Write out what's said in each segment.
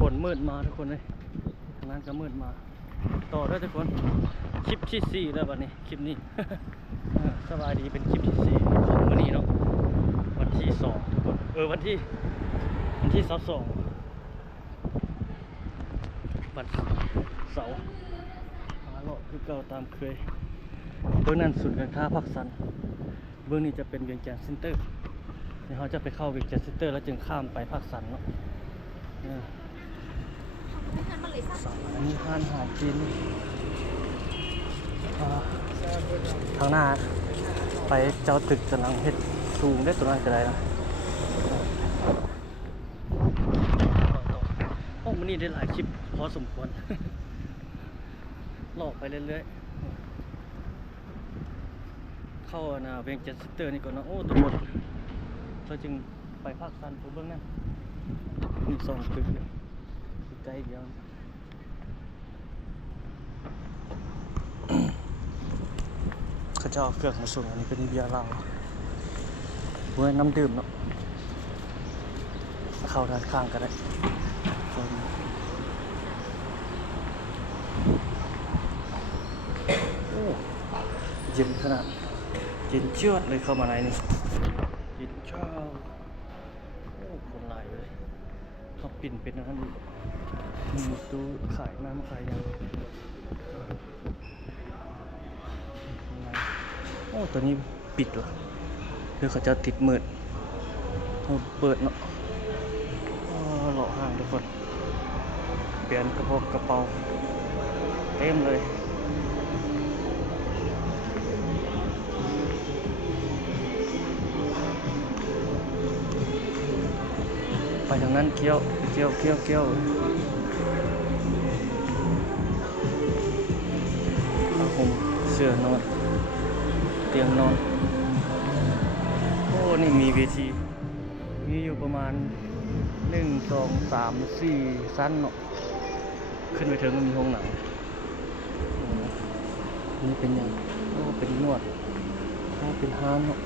ฝนมืดมาทุกคนเลยทางนั้นก็มืดมาต่อด้วยทุกคนคลิปที่4แล้ววันนี้คลิปนี้ สบายดีเป็นคลิปที่4ของมื้อนี้เนาะวันที่2ทุกคนวันที่22วันเสาร์หาเลาะคือเก่าตามเคยเบื้องนั้นศูนย์การค้าภาคสันเบื้องนี้จะเป็นเวียงจันทร์เซ็นเตอร์เดี๋ยวเราจะไปเข้าเวียงจันทร์เซ็นเตอร์แล้วจึงข้ามไปภาคสันเนาะอันนี้ห้านหาจีนทางหน้าไปเจ้าตึกกำลังเฮ็ดสูงได้ตัวนั้นก็ได้นะโอ้มันนี่ได้หลายคลิปพอสมควรหลอกไปเรื่อยๆเข้าเวียงจันทร์เซ็นเตอร์นี่ก่อนนะโอ้ตัวหมดเราจึงไปภาคสันตัวเบื้องนั้นมี2ตึกใกล้เดียวเขาจะเอาเครื่องมาส่งอันนี้เป็นเบียร์เหล้าเว้ยน้ำดื่มเนาะเข้าด้านข้างก็ได้โอ้เย็นขนาดเย็นเชือดเลยเข้ามาในนี่เย็นเช้าโอ้คนหลายเลยเขาปิ่นเป็นอะไรมีตู้ขายน้ำขายยังโอ้ตัวนี้ปิดว่ะเดี๋ยวเขาจะติดมืดเปิดเนาะหล่อห้างทุกคนเปลี่ยนกระเป๋าเต็มเลยไปทางนั้นเกี้ยวผ้าห่มเสื้อนอนเตียงนอนโอ้นี่มีเวทีมีอยู่ประมาณ1 2 3 4ชั้นเนาะขึ้นไปถึงมีห้องหนังนี่เป็นยังโอ้เป็นนวดโอ้เป็นห้านเนาะ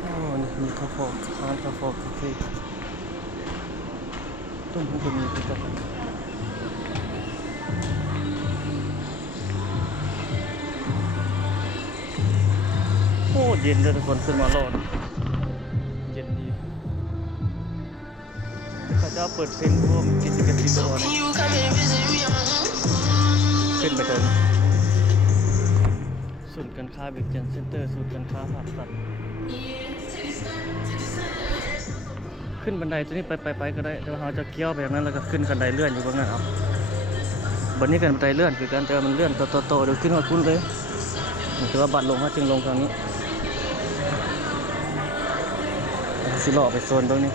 โอ้นี่มีคาเฟ่ร้านคาเฟ่ต้นมันจะมีเป็นกันโอ้เย็นเลยทุกคนขึ้นมาร้อนเย็นดีข้าเจ้าเปิดเพลงร่วมกิจกรรมที่ร้อนขึ้นไปเดินศูนย์การค้าเวียงจันทร์เซ็นเตอร์ศูนย์การค้าภาคสันขึ้นบันไดตัวนี้ไปก็ได้แต่ว่าเราจะเกี้ยวไปอย่างนั้นแล้วก็ขึ้นบันไดเลื่อนอยู่บนนั้นเอาบันนี้กันบันไดเลื่อนคือการแต่มันเลื่อนโตเดี๋ยวขึ้นมาคุ้นเลยถือว่าบัตรลงเขาจึงลงทางนี้สิหล่อไปโซนตรงนี้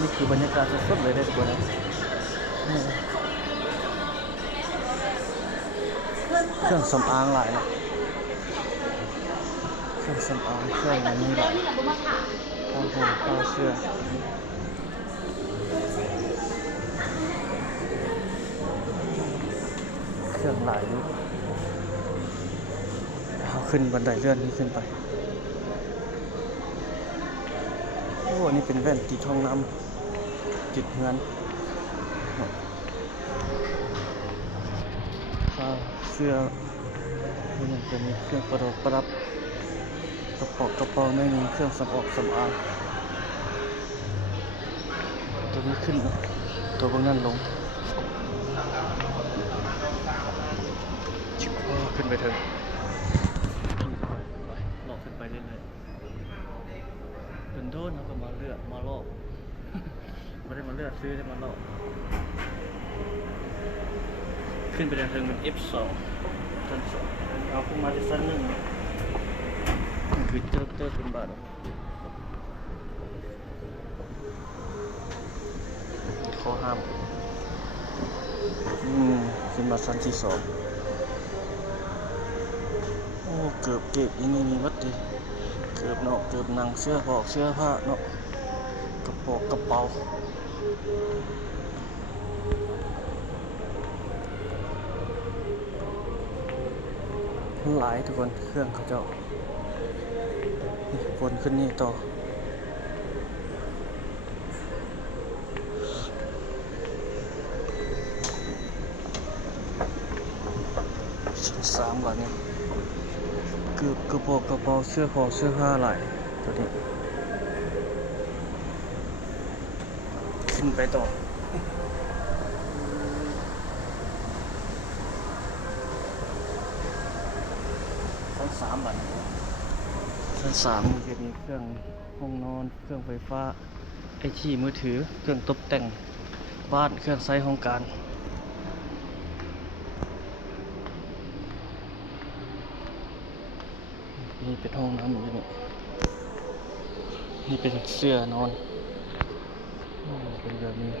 นี่คือบรรยากาศสดๆเลยได้ทุกคนนะเครื่องสำอางหลายนะเครื่องสำอางเครื่องอะไรนี่หลายผ้าห่มผ้าเสื้อเครื่องหลายอยู่เอาขึ้นบันไดเลื่อนนี้ขึ้นไปโอ้นี่เป็นแว่นติดห้องน้ำติดเงินผ้าเสื้อนี่มันจะมีเครื่องประดับกระเป๋าไม่มีเครื่องสำอางตัวนี้ขึ้นนะตัวพวกนั้นลงขึ้นไปเถอะหลอกขึ้นไปเรื่อยๆเป็นโดนเขาก็มาเลือกมาลอกไม่ได้มาเลือกซื้อได้มาลอกขึ้นไปทางเป็น F2 ชั้น 2เอาขึ้นมาที่ชั้น 1มันคือเตอร์เป็นบาทข้อห้ามขึ้นมาชั้นที่ 2โอ้เกือบเก็บนี่มีวัดดิเกือบเนาะเกือบหนังเสื้อผ้าเนาะกระเป๋าหลายทุกคนเครื่องเขาเจ้าวนขึ้นนี่ต่อ 3 บาทเนี่ยคือกระโปรงกระเป๋าเสื้อของเสื้อผ้าหลายตัวนี้ขึ้นไปต่อชั้น 3 บาทชั้น 3มันจะมีเครื่องห้องนอนเครื่องไฟฟ้าไอทีมือถือเครื่องตกแต่งบ้านเครื่องใช้ห้องการนี่เป็นห้องน้ำอยู่นี่นี่เป็นเสื้อนอนเป็นแบบนี้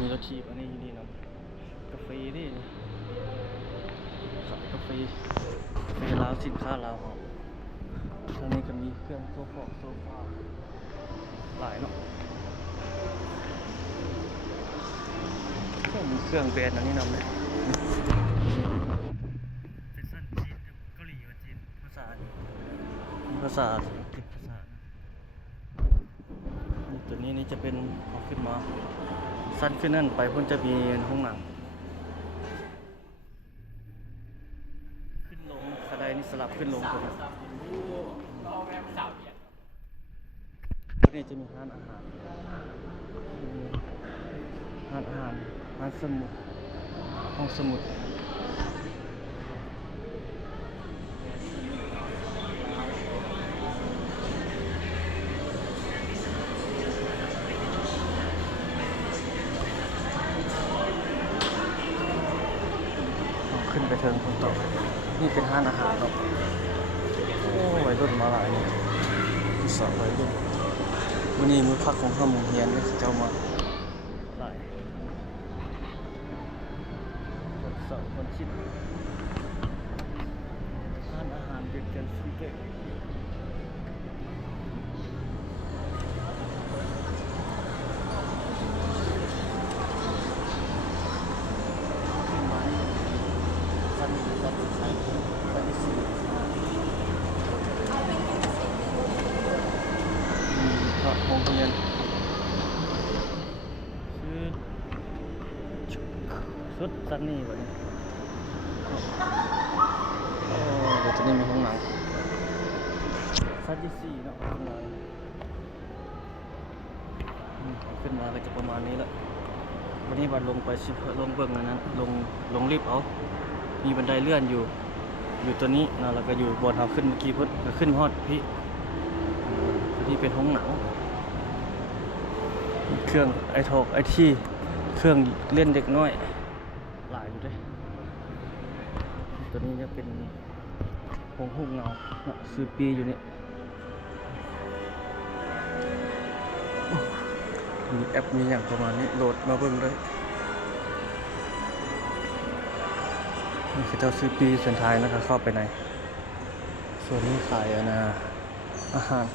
นี่เราทีบอันนี้อยู่นี่นะกาแฟนี่ขายกาแฟลาวสินค้าลาวครับทางนี้ก็มีเครื่องโซฟาหลายเนาะมีเครื่องแบรนด์อันนี้นำเลยเป็นสั้นจีนเกาหลีว่าจีนภาษาอังกฤษภาษาตัวนี้นี่จะเป็นเอาขึ้นมาสั้นขึ้นนั่นไปพ้นจะมีห้องหนังขึ้นลงกระไดนี่สลับขึ้นลงตัวนี้จะมีร้านอาหารร้านสมุดห้องสมุดขึ้นไปเทิงคนต่อนี่เป็นร้านอาหารครับโอ้วัยรุ่นมาหลายเนี่ยที่สองวัยรุ่นวันนี้มื้อพักของข้าวหมูเฮียนเนี่ยเจ้ามาหลายวันเสาร์วันอาทิตย์ร้านอาหารเด็ดกันฟิเกตโรงเรียนชื่อชุดซันนี่แบบนี้เดี๋ยวจะนี่มีห้องหนังชั้นที่ 4เนาะขึ้นมาขึ้นมาก็จะประมาณนี้แหละวันนี้บัดลงไปลงเบื้องนั้นลงลิฟต์เอามีบันไดเลื่อนอยู่ตัวนี้นะแล้วก็อยู่บนเขาขึ้นเมื่อกี้เพิ่งขึ้นฮอดพี่นี่เป็นห้องหนังเครื่องไอที่เครื่องเล่นเด็กน้อยหลายอยู่ด้วยตัวนี้จะเป็นห้องเงาซื้อปีอยู่นี่มีแอปมีอย่างประมาณนี้โหลดมาเบิ่งเลยนี่คือเจ้าซื้อปีส่วนท้ายนะครับเข้าไปในส่วนนี้ขายอาหาร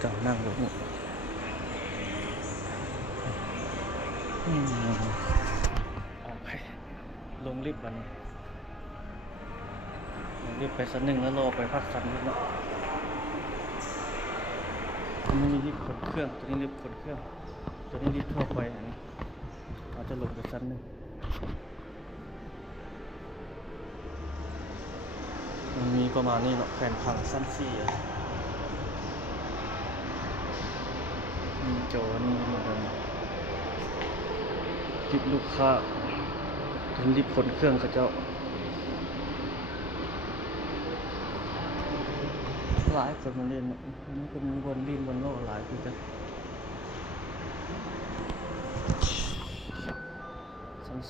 เจ้านั่งอยู่นี่ลงลิฟต์วันนี้ลงลิฟต์ไปชั้น 1แล้วรอไปพักชั้นนิดนึงนี่มีลิฟต์ขนเครื่องตัวนี้ลิฟต์ขนเครื่องตัวนี้ลิฟต์ทั่วไปอันนี้เราจะลงไปชั้น 1มันมีประมาณนี้เนาะแผ่นผังชั้น 4โจนี่เหมือนกันลิฟต์ลูกค้าเป็นลิฟต์ขนเครื่องเขาเจ้าหลายคนมาเรียนนี่ก็มีบนริมบนโลกหลายคือกันชั้น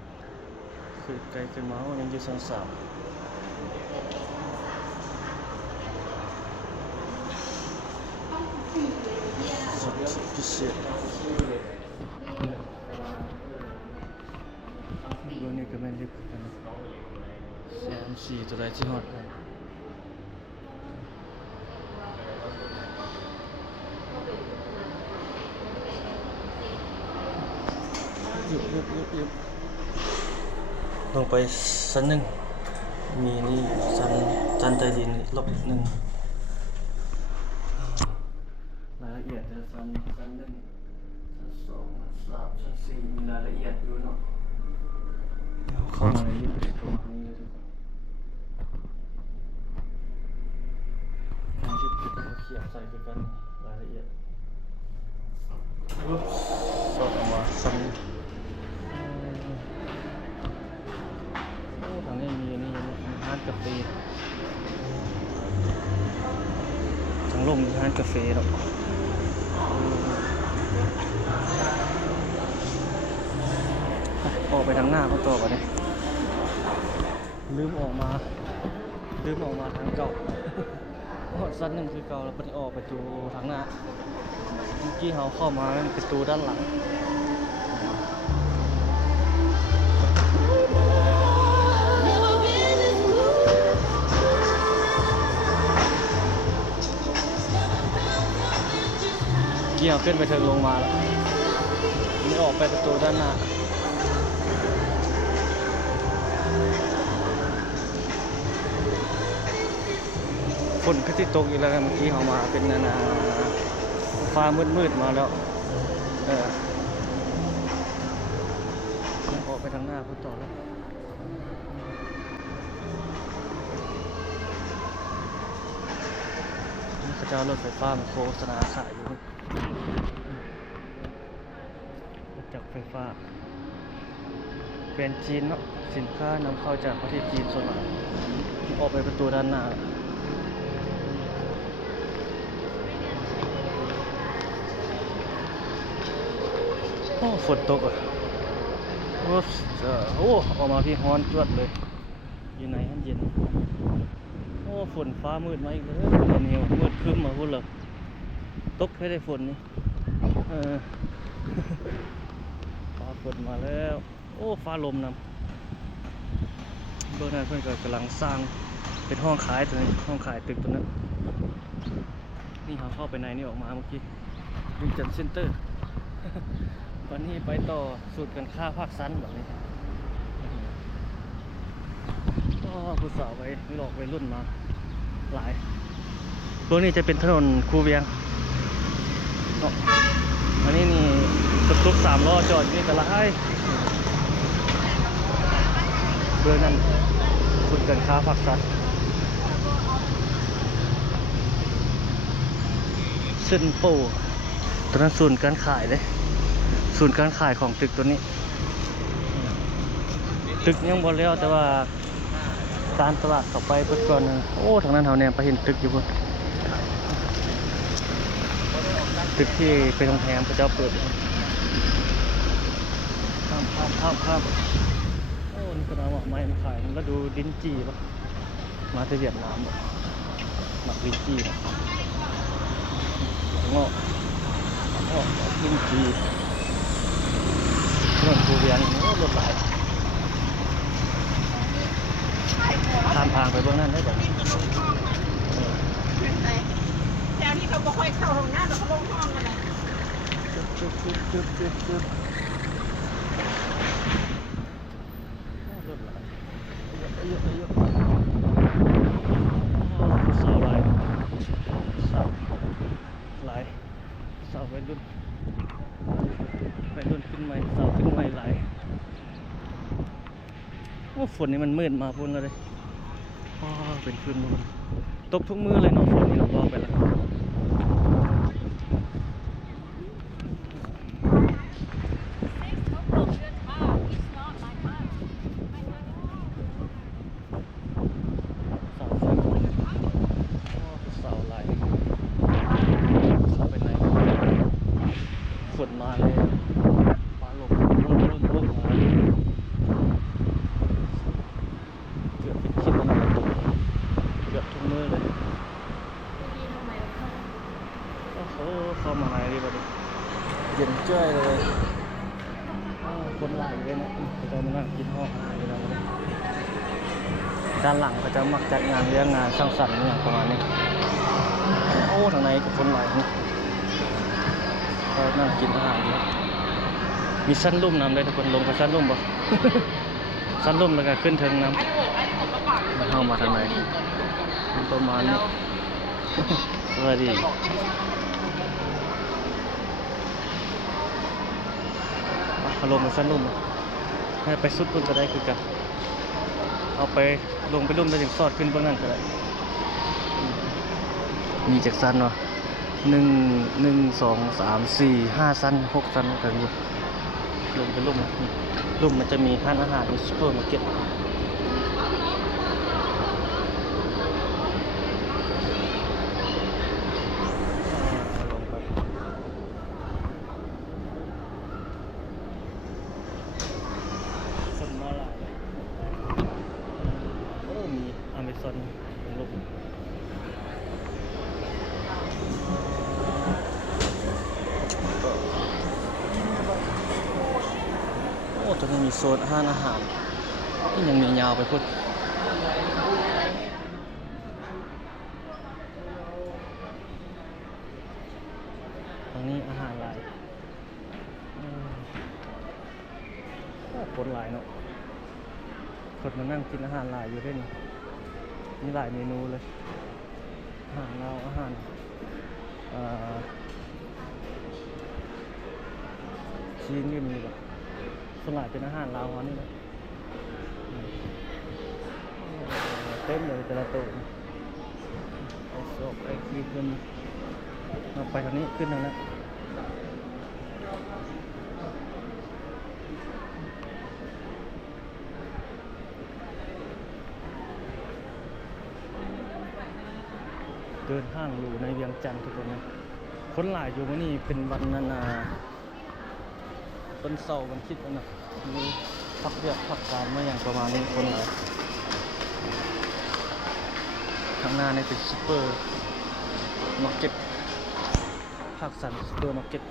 3คือไกลขึ้นมาวันนี้อยู่ชั้น 3พิเศษตัวนี้ก็ไม่รีบกัน3-4ตัวใดที่ฮอดกัน บลงไปชั้นหนึ่งมีนี่ชั้นใต้ดินลบหนึ่งรายละเอียดจะชั้นหนึ่งชั้นสองชั้นสามชั้นสี่มีรายละเอียดอยู่เนาะเดี๋ยวเข้ามาในลิฟต์ตรงนี้เลยทุกคนลิฟต์เราเขียนใส่ไปกันรายละเอียดสอดออกมาชั้นทางนี้มีนี่ร้านกาแฟทางลงมีร้านกาแฟหรอกออกไปทางหน้าเขาต่อก่อนเนี่ยลืมออกมาทางเก่าสั้นหนึ่งคือเก่าแล้วไปออกประตูทางหน้าเมื่อกี้เขาเข้ามาเป็นประตูด้านหลังเกี่ยวขึ้นไปเทิงลงมาแล้วไม่ออกไปประตูด้านหน้าฝนก็ที่ตกอยู่แล้วเมื่อกี้เขามาเป็นนาฟ้ามืดมาแล้วออกไปทางหน้าเขาต่อแล้วนี่เขาจะเอารถไฟฟ้ามาโฆษณาขายอยู่จากไฟฟ้าเป็นจีนเนาะสินค้านำเข้าจากประเทศจีนส่วนใหญ่ออกไปประตูด้านหน้าโอ้ฝนตกอ่ะโอ้ออกมาพี่ฮ้อนจวดเลยอยู่ไหนเย็นโอ้ฝนฟ้ามืดมาอีกเลยเนี่ยมืดครึ้มมาพูดเลยตกไม่ได้ฝนนี่ฟ้าฝนมาแล้วโอ้ฟ้าลมนำเบอร์นั้นเพื่อนก็กำลังสร้างเป็นห้องขายตัวนี้ห้องขายตึกตัวนั้นนี่เขาเข้าไปในนี่ออกมาเมื่อกี้ดิจิทัลเซ็นเตอร์วันนี้ไปต่อสูตรกันค่าภาคสั้นแบบนี้ก็ผู้สาวไปนี่หลอกไปรุ่นมาหลายตรงนี้จะเป็นถนนคูเวียงอันนี้นี่ตุก3 ล้อจอดนี่แต่ละให้เบอร์นั้นสูตรกันค่าภาคสั้นเส้นโป้ตอนนั้นศูนย์การขายเลยศูนย์การขายของตึกตัวนี้ตึกยังบ่แล้วแต่ว่าการตลาดเข้าไปเพิ่นก่อนโอ้ทางนั้นเฮาเนี่ยไปเห็นตึกอยู่พุ่นตึกที่เป็นโรงแรมพระเจ้าเปิดข้ามโอ้นี่ก็น่าว่าไม้มาขายแล้วดูดินจีป่ะมาจากเวียดนามบ่หมักดินจีงอกดินจีถนนคูเวียงโอ้รถหลายข้ามทางไปเบื้องนั้นได้บ่แถวนี้เขาบ่ค่อยเข้าห้องน้ำแต่เขาลงห้องกันเลยจุ๊บรถหลายเยอะสาวหลายสาววัยรุ่นขึ้นใหม่สาวขึ้นใหม่หลายโอ้ฝนนี่มันมืดมาพุ่นเลยเป็นคืนมืดตกทุกมื้อเลยเนาะฝนนี่เราบอกไปแล้วสาวหลายเข้าไปไหนฝนมาเลยฟ้าลมมาเกือบเป็นชิ้นแล้วตกเกือบทุกมื้อเลยโอ้โหเข้ามาไหนดีบ่ดิเย็นจ้อยเลยคนหลายเลยนะเขาจะมานั่งกินห้องอาหารเราเลยด้านหลังเขาจะมักจัดงานเลี้ยงงานสร้างสรรค์เนี่ยประมาณนี้โอ้ทางในก็คนหลายนี่ก็นั่งกินอาหารนะ มีสั้นลุ่มน้ำเลยทุกคนลงกับสั้นลุ่มบ่ สั้นลุ่มแล้วก็ขึ้นเทิงน้ำมันเข้ามาทางไหนประมาณนี้ สวัสดีเอาลงกับสั้นลุ่มให้ไปสุดลุ่มก็ได้คือกันเอาไปลงไปลุ่มแล้วถึงสอดขึ้นเบื้องนั้นก็ได้มีจากสั้นเนาะ1 2 3 4 5สั้น6สั้นกันอยู่ลงไปลุ่มลุ่มมันจะมีร้านอาหารมีซุปเปอร์มาร์เก็ตคนมาหลายเลยโอ้มีอเมซอนของลุ่มโอ้ตรงนี้มีโซนอาหารที่ยังมียาวไปพุดตรงนี้อาหารหลายโอ้คนหลายเนาะคนมานั่งกินอาหารหลายอยู่ด้วยนี่มีหลายเมนูเลยอาหารลาวอาหารชีนก็มีแบบส่วนใหญ่เป็นอาหารลาวอันนี้นะเต็มเลยแต่ละโต๊ะไอโซกไอคีขึ้นมาไปทางนี้ขึ้นทางนั้นเดินห้างหรูในเวียงจันทร์ทุกคนนะคนหลายอยู่วันนี้เป็นวันนาต้นเสาร์วันคิดนะมีพักเรียกพักการมาอย่างประมาณนี้คนหลายข้างหน้านี่เป็นซุปเปอร์มาร์เก็ตภาคสันซุปเปอร์มาร์เก็ต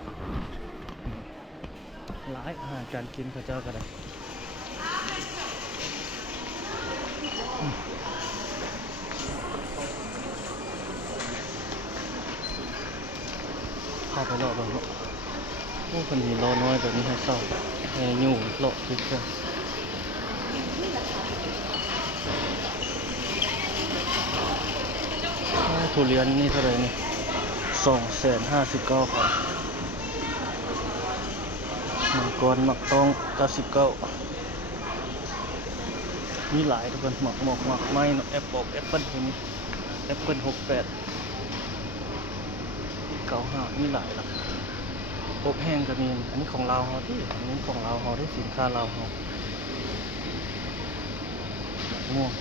หลายอาหารการกินพระเจ้ากันเลยเข้าไปรอแบบนี้โอ้คนนี้รอน้อยแบบนี้ให้เศร้าให้อยู่รอคือกันทุเรียนนี่เท่าไหร่นี่259,000ครับมังกรหมักตอง99มีหลายทุกคนหมักไม้แอปเปิ้ลพวกนี้แอปเปิ้ล68 95มีหลายละอบแห้งก็มีอันนี้ของเราเฮาที่อันนี้ของเราเฮาได้สินค้าเราเฮาม่วง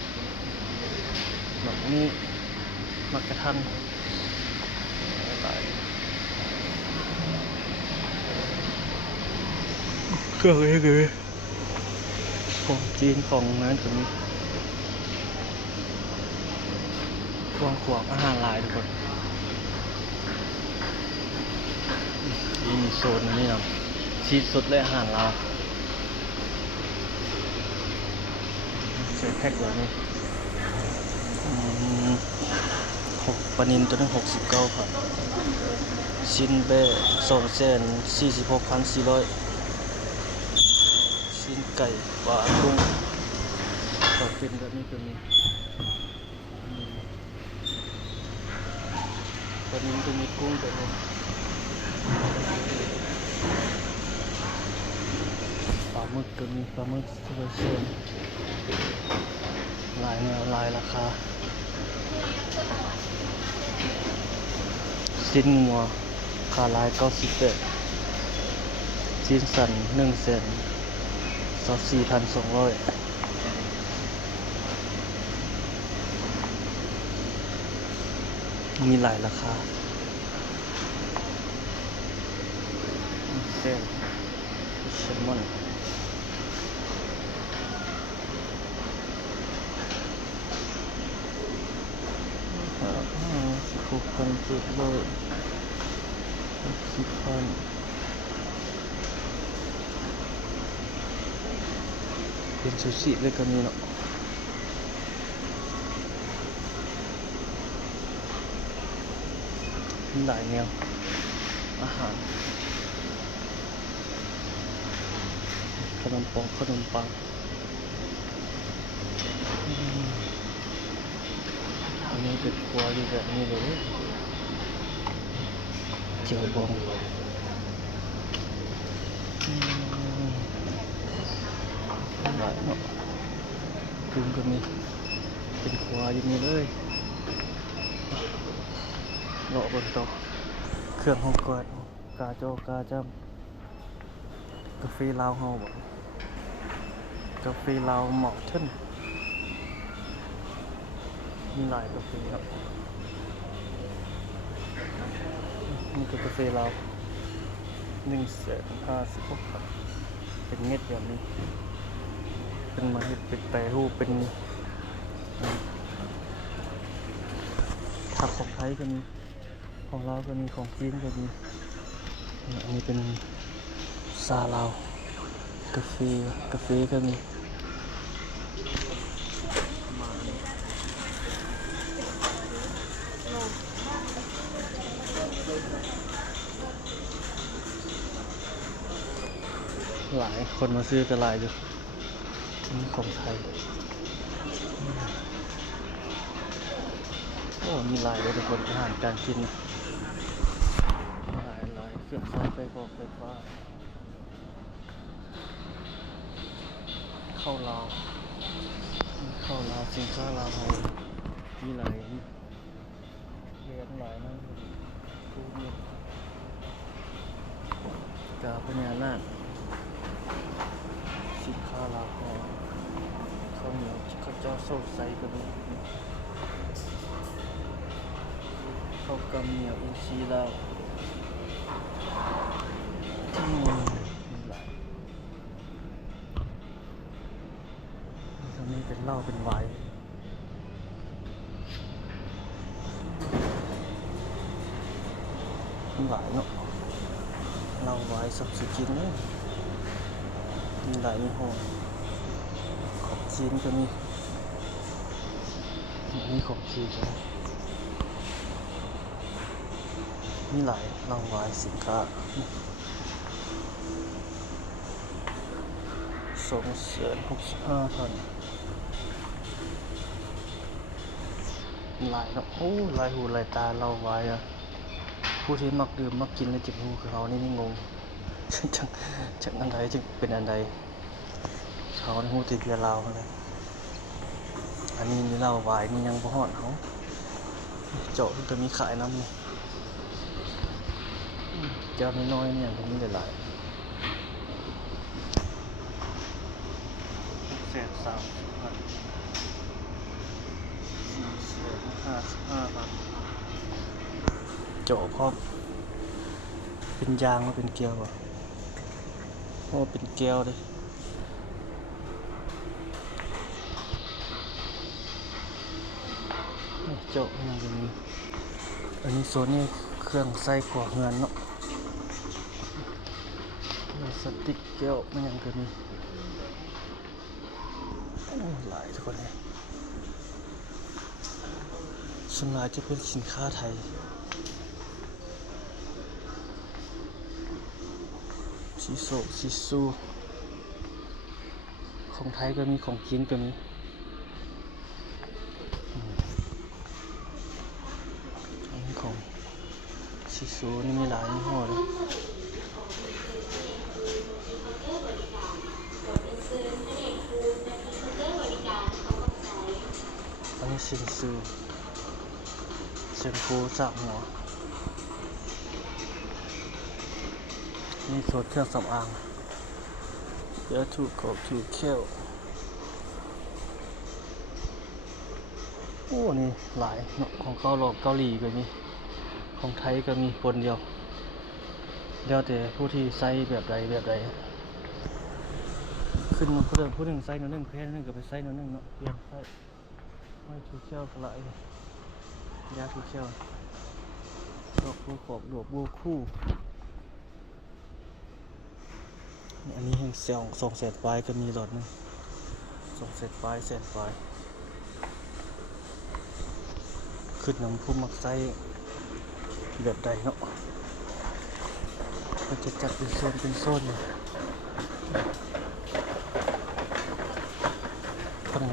แบบนี้มักกระทันหลายเครื่องเลยของจีนของนั้นก็มีขวางอาหารหลายทุกคนนี่มีโซนนี้เนาะชีสสดและอาหารลาวเซ็ตแพ็คแบบนี้ปลานิลตัวนึง69,000ชิ้นเบ้246,400ชิ้นไก่ปลากุ้งก็เป็นแบบนี้ก็มีปลานิลก็มีกุ้งแบบนี้ปลาหมึกก็มีปลาหมึกสวยๆหลายแนวหลายราคาชิ้นงัวขาลาย98ชิ้นสัน124,200มีหลายราคาเส้นแซลมอน6,700 60,000เป็นซูชิเลยก็มีเนาะมีหลายแนวอาหาร ขนมปองขนมปังอืมอันนี้เป็นครัวอยู่แบบนี้เลยเจียวบองหลายเนาะกึ่งก็มีเป็นครัวอยู่นี่เลยเลาะบนโต๊ะเครื่องห้องกวาดกาโจกาจำกาแฟลาวเฮาบ่กาแฟลาวเหมาะทึ่นมีหลายกาแฟครับนี่คือกาแฟลาว156บาทเป็นเม็ดแบบนี้เป็นมาเฮ็ดเป็นแปรรูปเป็นผักของไทยก็มีของลาวก็มีของจีนก็มีอันนี้เป็นซาลาวกาแฟก็มีหลายคนมาซื้อกันหลายอยู่นี่ของไทยโอ้มีหลายเลยทุกคนอาหารการกินหลายเครื่องใช้ไฟฟ้าข้าวลาวสินค้าลาวเฮามีหลายเรียนหลายนั่นทุกเนี่ยกาพญานาคสินค้าลาวเฮาข้าวเหนียวข้าวเจ้าโซ่ไซก็มีข้าวกำเหนียวอินทรีย์ลาวมีหลายตรงนี้เป็นเหล้าเป็นไวน์หลายเนาะเหล้าไวน์สับสกินเลยมีหลายยี่ห้อของจีนก็มีนี่ของจีนก็มีหลายเหล้าไวน์สินค้า265,000หลายเนาะโอ้หลายหูหลายตาเหล้าไวน์อะผู้ที่มักดื่มมักกินและจิบหูคือเขานี่งง จังอันใดจึงเป็นอันใดเขาในหูติดเบียร์ลาวเลยอันนี้มีเหล้าไวน์นี่ยังบ่ฮอดเขาเจาะมันก็มีขายน้ำนี่แก้วน้อยๆเนี่ยก็มีหลาย630,000 455,000เจาะพร้อมเป็นยางมาเป็นแก้วอ่ะโอ้เป็นแก้วเลยเจาะอย่างนี้อันนี้โซนนี้เครื่องใส่กรอกเงินเนาะสติ๊กแก้วมันยังก็มีหลายทุกคนเลยส่วนใหญ่จะเป็นสินค้าไทยซิซูของไทยก็มีของจีนก็มีอันนี้ของซิซูนี่มีหลายยี่ห้อเลยอันนี้ซินซูแชมพูสระหัวนี่โซนเครื่องสำอางเดี๋ยวถูกเขี้ยวโอ้นี่หลายเนาะของเกาหลีก็มีของไทยก็มีคนเดียวแต่ผู้ที่ใส่แบบใดขึ้นมาผู้หนึ่งใส่หนึ่งแพ้หนึ่งก็ไปใส่หนึ่งเนาะเปลี่ยนใส่ไม่ถูกเขี้ยวก็หลายยาถูกเขี้ยวดอกบัวขอบดอกบัวคู่อันนี้แห่ง200,000 ปลายก็มีหลอดนึง200,000 ปลาย100,000 ปลายขึ้นน้ำพุ่มมักไส้แบบใดเนาะก็จะจัดเป็นโซนเลย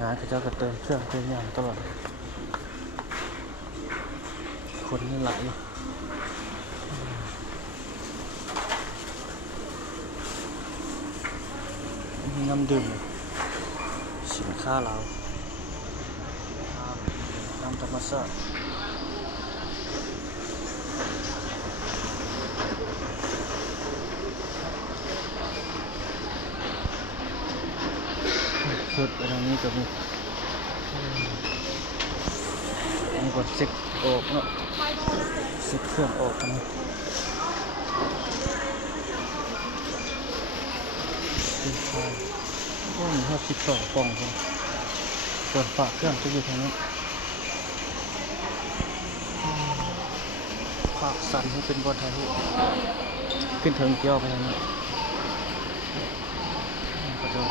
ารเขาเจ้าก็เติมเครื่องเติมยางตลอดคนนี่หลายอยู่มีน้ำดื่มสินค้าเราน้ำธรรมชาติสุดไปทางนี้ก็มีกดเซ็กออกเนาะเซ็กเครื่องออกกันเป็นชายโอ้มี52 ปองครับส่วนฝาเครื่องจะอยู่ทางนี้ภาคสันที่เป็นบอลไทยขึ้นเทิงเกี่ยวไปทางนี้ก็จะ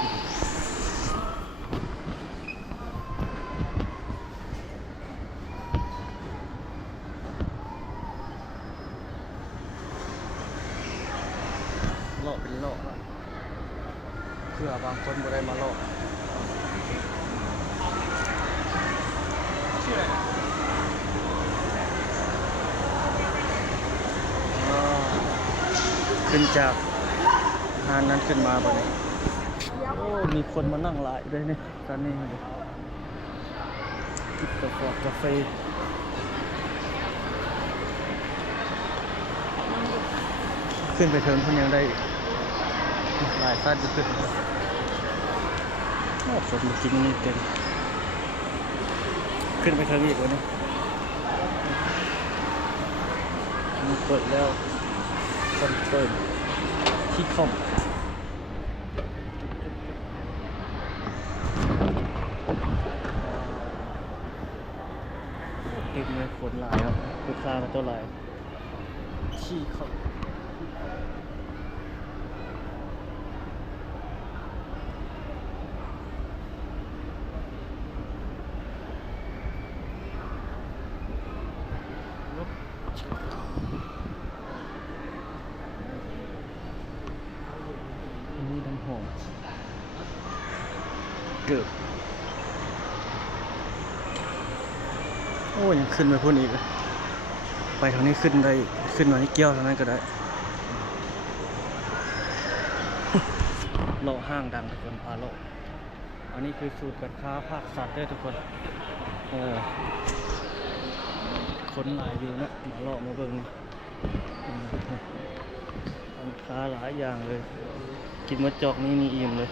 เลาะเป็นเลาะเพื่อบางคนบ่ได้มาเลาะชื่ออะไรขึ้นจากหาดนั้นขึ้นมาบ่เนี่ยโอ้มีคนมานั่งหลายเลยเนี่ยตอนนี้เลยกินกาแฟขึ้นไปเทิงคนยังได้หลายสัตว์จะขึ้นโอ้คนมากินนี่เต็มขึ้นไปเทิงอีกวะเนี่ยมันเปิดแล้วคนเปิดที่คอมเต็มเลยคนหลายครับลูกค้ามาตัวหลายที่คอมนี่น้ำหอมเกือบโอ้ยังขึ้นไปพุ่นอีกไปทางนี้ขึ้นได้ขึ้นมาที่เกี้ยวทางนั้นก็ได้เลาะห้างดังทุกคนพาเลาะอันนี้คือสูตรการค้าภาคสัตว์ด้วยทุกคนคนหลายอยู่นะเลาะมาเบิ่งการค้าหลายอย่างเลยกินมะจอกนี่มีอิ่มเลย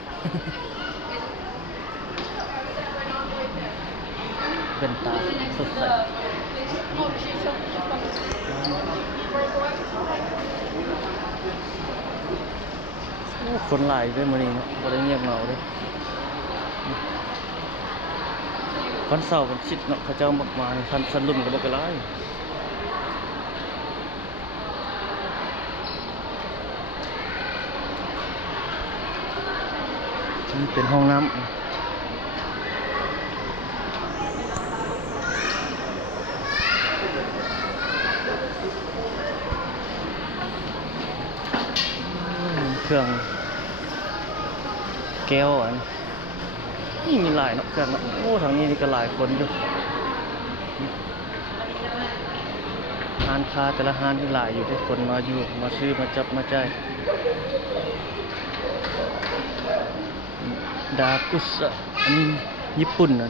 เป็นตาสดใสคนหลายด้วยมื้อนี้เนาะบ่ได้เงียบเหงาเลยวันเสาร์วันอาทิตย์เนาะเขาเจ้ามักมาสันลุ่มก็บ่กระไรนี่เป็นห้องน้ำเครื่องแก้วอันนี่มีหลายเนาะเครื่องโอ้ทางนี้นี่ก็หลายคนอยู่ร้านค้าแต่ละร้านที่หลายอยู่ที่คนมาอยู่มาซื้อมาจับมาจ่ายดากุสะอันนี้ญี่ปุ่นนะ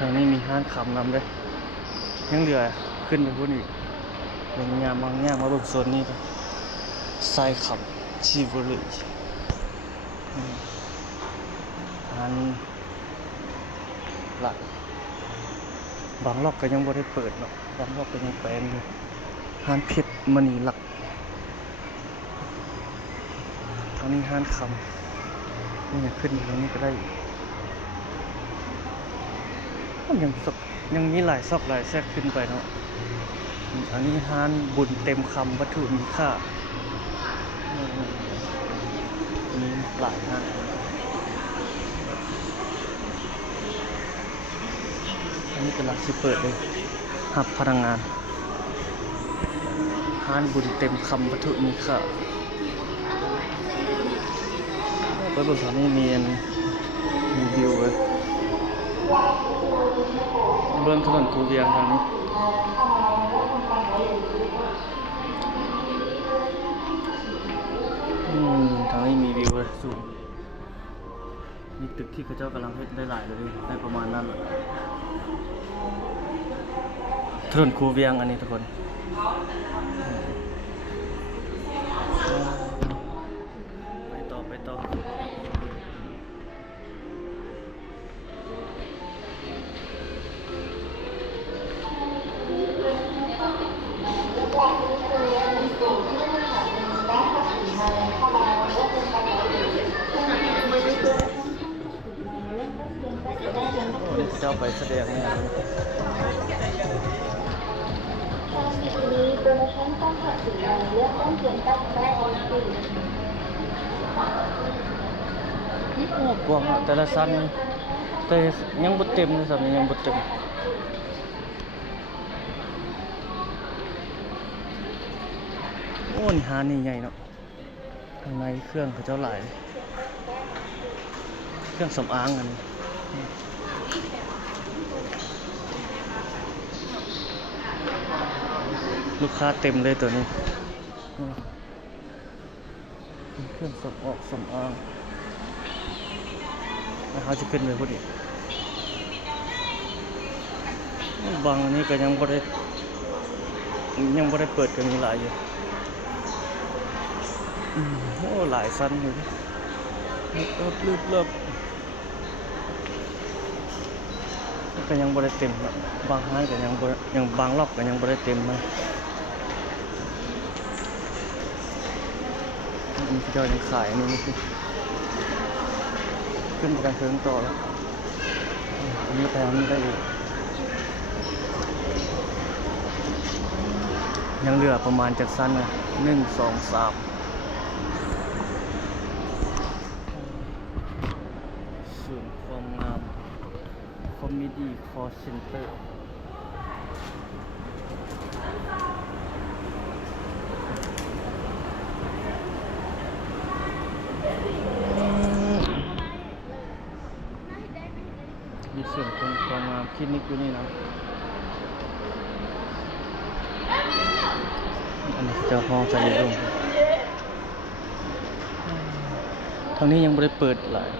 ทางนี้มีห้างคำนำด้วยยังเหลือขึ้นไปพุ่นอีกเป็นงามบางแง่มาเบิกโซนนี้ครับไซขับชิวเลยอันหลักบางล็อกก็ยังบ่ได้เปิดเนาะบางล็อกก็ยังแปลงอยู่ห้านเพชรมณีหลักตอนนี้ห้านคำนี่ขึ้นตรงนี้ก็ได้ยังมีหลายซอกหลายแทรกขึ้นไปเนาะอันนี้ห้านบุญเต็มคำวัตถุมีค่ามีหลายห้านอันนี้กำลังสิเปิดเลยหับพนักงาน ฮานบุญเต็มคำวัตถุมีค่าไปบนฝั่งนี้มีวิวเลยเบื้องถนนคูเวียงทางนี้ทางนี้มีวิวเลยสูงมีตึกที่เขาเจ้ากำลังเฮ็ดได้หลายเลยได้ประมาณนั้นถนนคูเวียงอันนี้ทุกคนไปต่อเจ้าไปแสดงเนี่ยกว้างแต่ละชั้นนี่แต่ยังบ่เต็มเลยสับนี้ยังบ่เต็มโอ้นี่หานี่ใหญ่เนาะข้างในเครื่องเขาเจ้าหลายเครื่องสำอางอันนี้ลูกค้าเต็มเลยตัวนี้เครื่องสำอางแล้วเขาจะขึ้นไปพอดีบางอันนี้ก็ยังบ่ได้เปิดกันมีหลายอยู่โอ้หลายชั้นอยู่ลึบก็ยังบ่ได้เต็มบางห้างก็ยังบางรอบก็ยังบ่ได้เต็มนะมีเจ้ายังขายนี่คือขึ้นไปกันเชิงต่อแล้วอันนี้ไปอันนี้ได้อีกยังเหลือประมาณจากสั้นนะ1 2 3ศูนย์ความงามคอมเมดี้คอเซ็นเตอร์มีส่วนของความงามคลินิกอยู่นี่นะอันนี้เจ้าห้องจะอยู่ตรงทางนี้ยังไม่ได้เปิดหลาย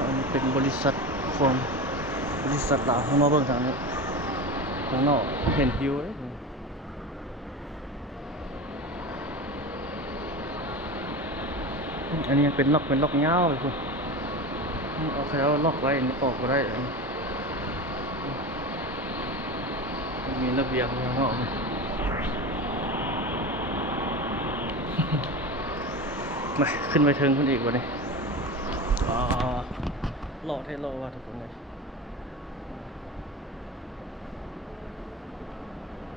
อันนี้เป็นบริษัทลาวเข้ามาเบิ่งทางนี้ข้างนอกเห็นวิวเลยอันนี้เป็นล็อกเงาเลยคุณเอาแค่ล็อกไว้อันนี้ออกก็ได้มีระเบียงข้างนอกมาขึ้นไปเทิงขึ้นอีกวันนี้หล่อเท่หล่อว่ะทุกคนเลย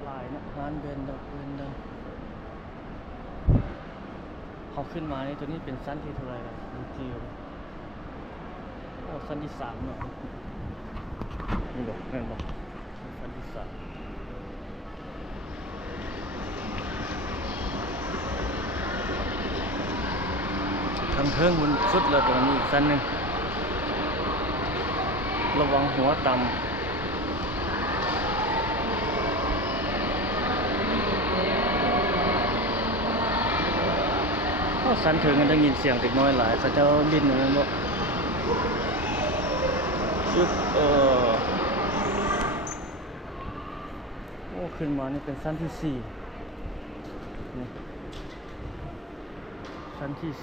ลายนะร้านเบนดับเขาขึ้นมาในตัวนี้เป็นชั้นที่เท่าไรล่ะดูจิวชั้นที่3เนาะนี่บอกชั้นที่3ทำเทิงบนสุดเลยตรงนี้อีกชั้นหนึ่งระวังหัวต่ำสันเถิงกันได้ยินเสียงเด็กน้อยหลายเขาจะบินเหมือนกันชุดโอ้ขึ้นมานี่เป็นชั้นที่4นี่ชั้นที่4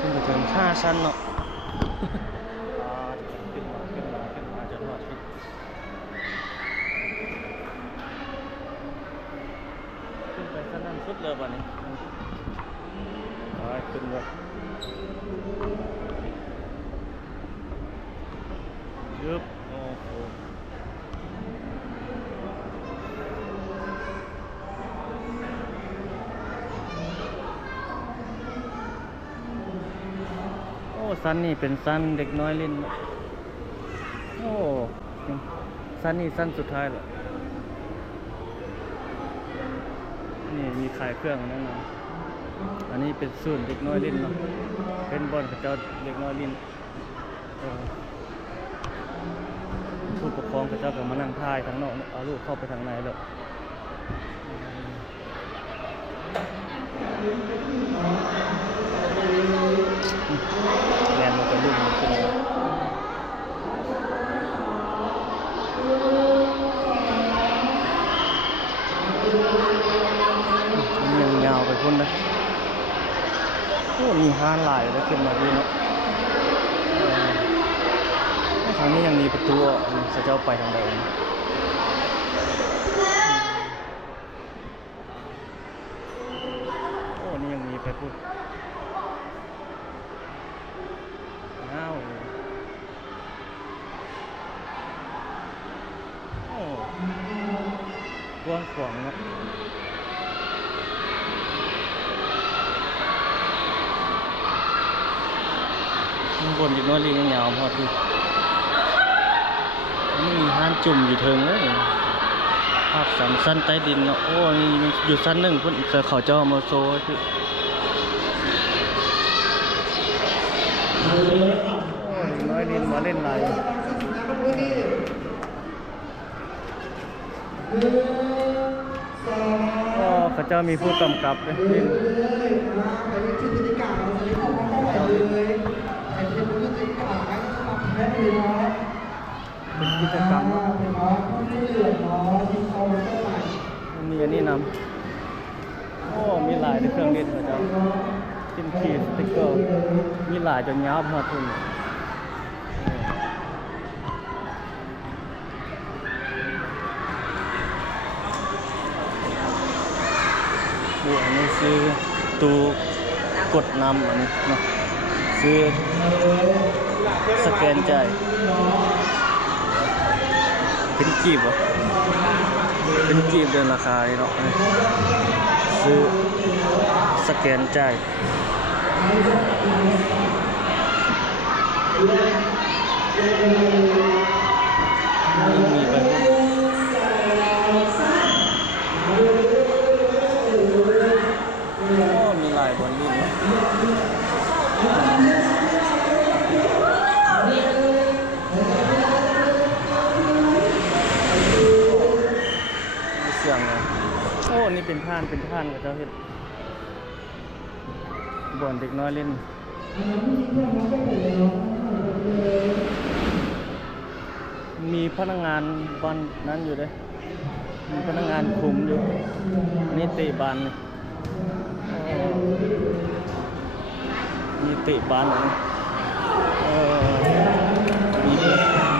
ขึ้นไปถึง5 ชั้นเนาะขึ้นมาจนหมดขึ้นไปชั้นนั้นสุดเลยวันนี้ขึ้นเลยยึบโอ้โห สั้นนี่เป็นสั้นเด็กน้อยเล่นโอ้สั้นนี่สั้นสุดท้ายแล้วนี่มีขายเครื่องนั่นนะอันนี้เป็นศูนย์เด็กน้อยเล่นเนาะเป็นบอลกับเจ้าเด็กน้อยเล่นผู้ปกครองกับเจ้าก็มานั่งท่ายทางนอกเอาลูกเข้าไปทางในแล้วแลนมันจะลุ่มขึ้นมายังยาวไปพุ่นนะโอ้มีห้านหลายแล้วขึ้นมาดีเนาะทางนี้ยังมีประตูจะเจ้าไปทางใดโอ้นี่ยังมีไปพุ่นอ้าวโอ้กว้างขวางเนาะข้างบนอีกน้อยลีนยาวพอที่นี่มีห้านจุ่มอยู่เทิงเลยภาพสามสั้นใต้ดินเนาะโอ้นี่อยู่สั้นหนึ่งพุ่นเจอเขาเจ้ามาโซ่ที่น้อยดินมาเล่นไรก็เขาเจ้ามีผู้กำกับเลยเป็นกิจกรรมมีอันนี้นำโอ้มีหลายในเครื่องเล่นเขาเจ้าจิ้มขีดสติ๊กเกอร์มีหลายจนยับหมดทุนอันนี้ซื้อตูกดนำอันนี้เนาะซื้อสแกนจ่ายเป็นกีบเหรอเป็นกีบเดินราคาเนาะซื้อสแกนจ่ายมีไปมีหลายบอลลินเนาะมีเสียงเลยโอ้นี่เป็นท่านกับเจ้าเห็ดบอลเด็กน้อยเล่นมีพนักงานบอลนั้นอยู่เลยมีพนักงานคุมอยู่นี่เตะบอลมีเตะบอลนะมีเตะบอล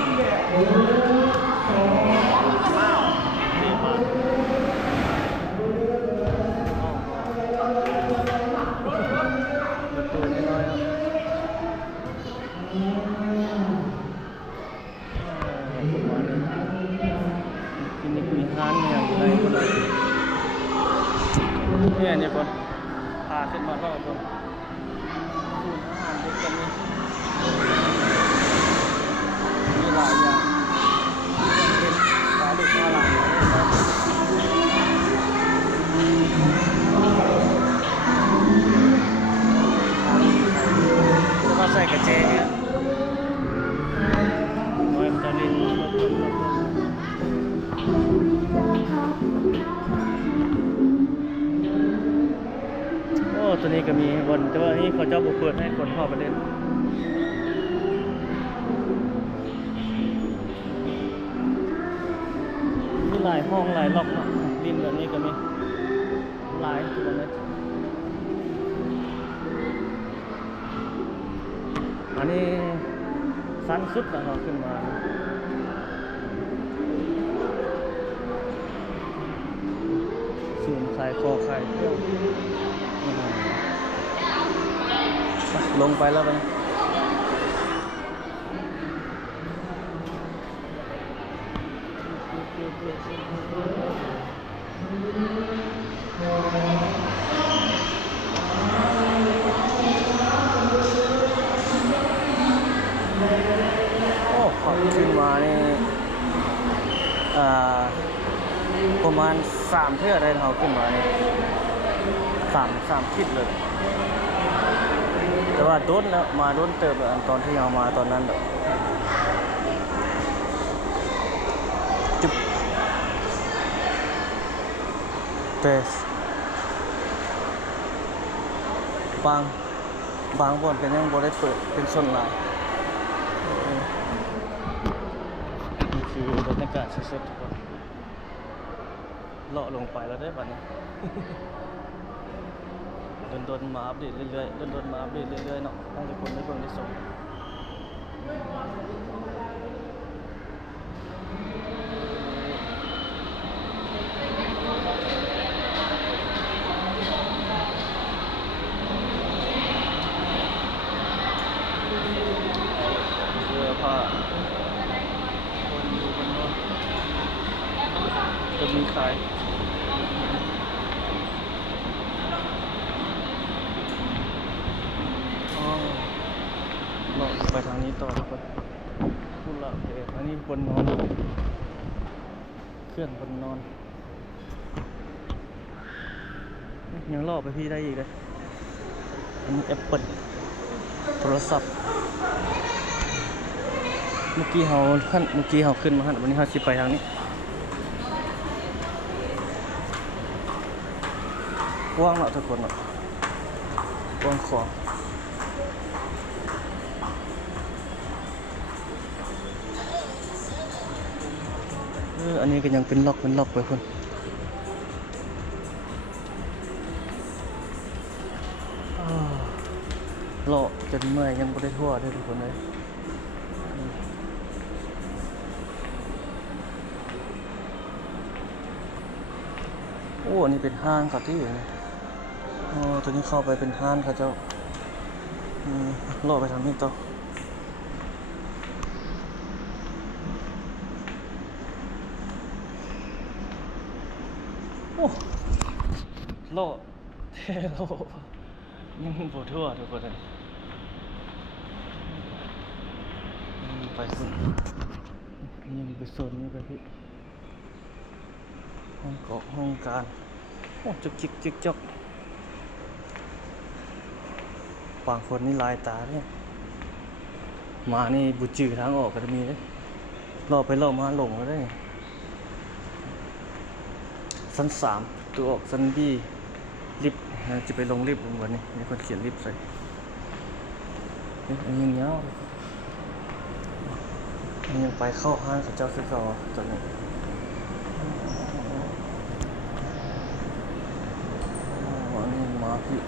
ตัวน้อยครับกินนี่มีทานอย่างไรคนละเนี่ยคนพาขึ้นมาก็คนอาหารเด็กกันนี่มีหลายอย่างเป็นปลาดุกปลาหลามแล้วก็ใส่กระเจเนี่ยน้อยมันจะลิ้นโอ้ตัวนี้ก็มีบนแต่ว่านี่เขาเจ้าบุกเปิดให้คนเข้าไปเล่นมีหลายห้องหลายล็อกเนาะลิ้นแบบนี้ก็มีหลายตัวเลยอันนี้สั้นสุดนะเราขึ้นมาสูงขายคอขายเครื่องลงไปแล้วไป ขึ้นมานี่ประมาณ3 เทื่อได้เขาขึ้นมานี่3 คิดเลย แต่ว่าโดนแล้วมาโดนเติบแล้วตอนที่เอามาตอนนั้นแบบจุ๊บเตสบางบ่อนก็ยังบ่ได้เปิดเป็นส่วนหลายนี่คือบรรยากาศสดๆทุกคนเลาะลงไปแล้วได้ป่ะเนี่ย โดนมาอัปเดตเรื่อยๆโดนมาอัปเดตเรื่อยๆเนาะให้ทุกคนได้เบิ่งได้ชมเสื้อผ้าคนอยู่บนโน้นจะมีขายเราไปทางนี้ต่อทุกคนพูดละโอเคอันนี้บนนอนเคลื่อนบนนอนยังล่อไปพี่ได้อีกเลยอันนี้แอปเปิลโทรศัพท์เมื่อกี้เขาขึ้นมาหันวันนี้เขาชิไปทางนี้ว่างเนาะทุกคนเนาะว่างของอันนี้ก็ยังเป็นล็อกไปคนเลาะจนเมื่อยยังไม่ได้ทั่วด้วยทุกคนเลยโอ้อันนี้เป็นห้างครับที่ตัวนี้เข้าไปเป็นห้างเขาเจ้าเลาะไปทางนี้ต่อโอ้โลเทโลยังบ่ทั่วทุกคนเลยไปสุดยังไปโซนนี้ไปพี่ห้องเกาะห้องการโอ้จุกจิกจิกจกบางคนนี่ลายตาเนี่ยมานี่บุจือทางออกก็จะมีเลยล่อไปล่อมาหลงแล้วได้ชั้น3ตัวออกชั้นBลิฟต์จะไปลงลิฟต์วันนี้มีคนเขียนลิฟต์ใส่อันนี้เงี้ยยังไปเข้าห้างกับเจ้าคือเก่าตอนนี้อันนี้มาพี่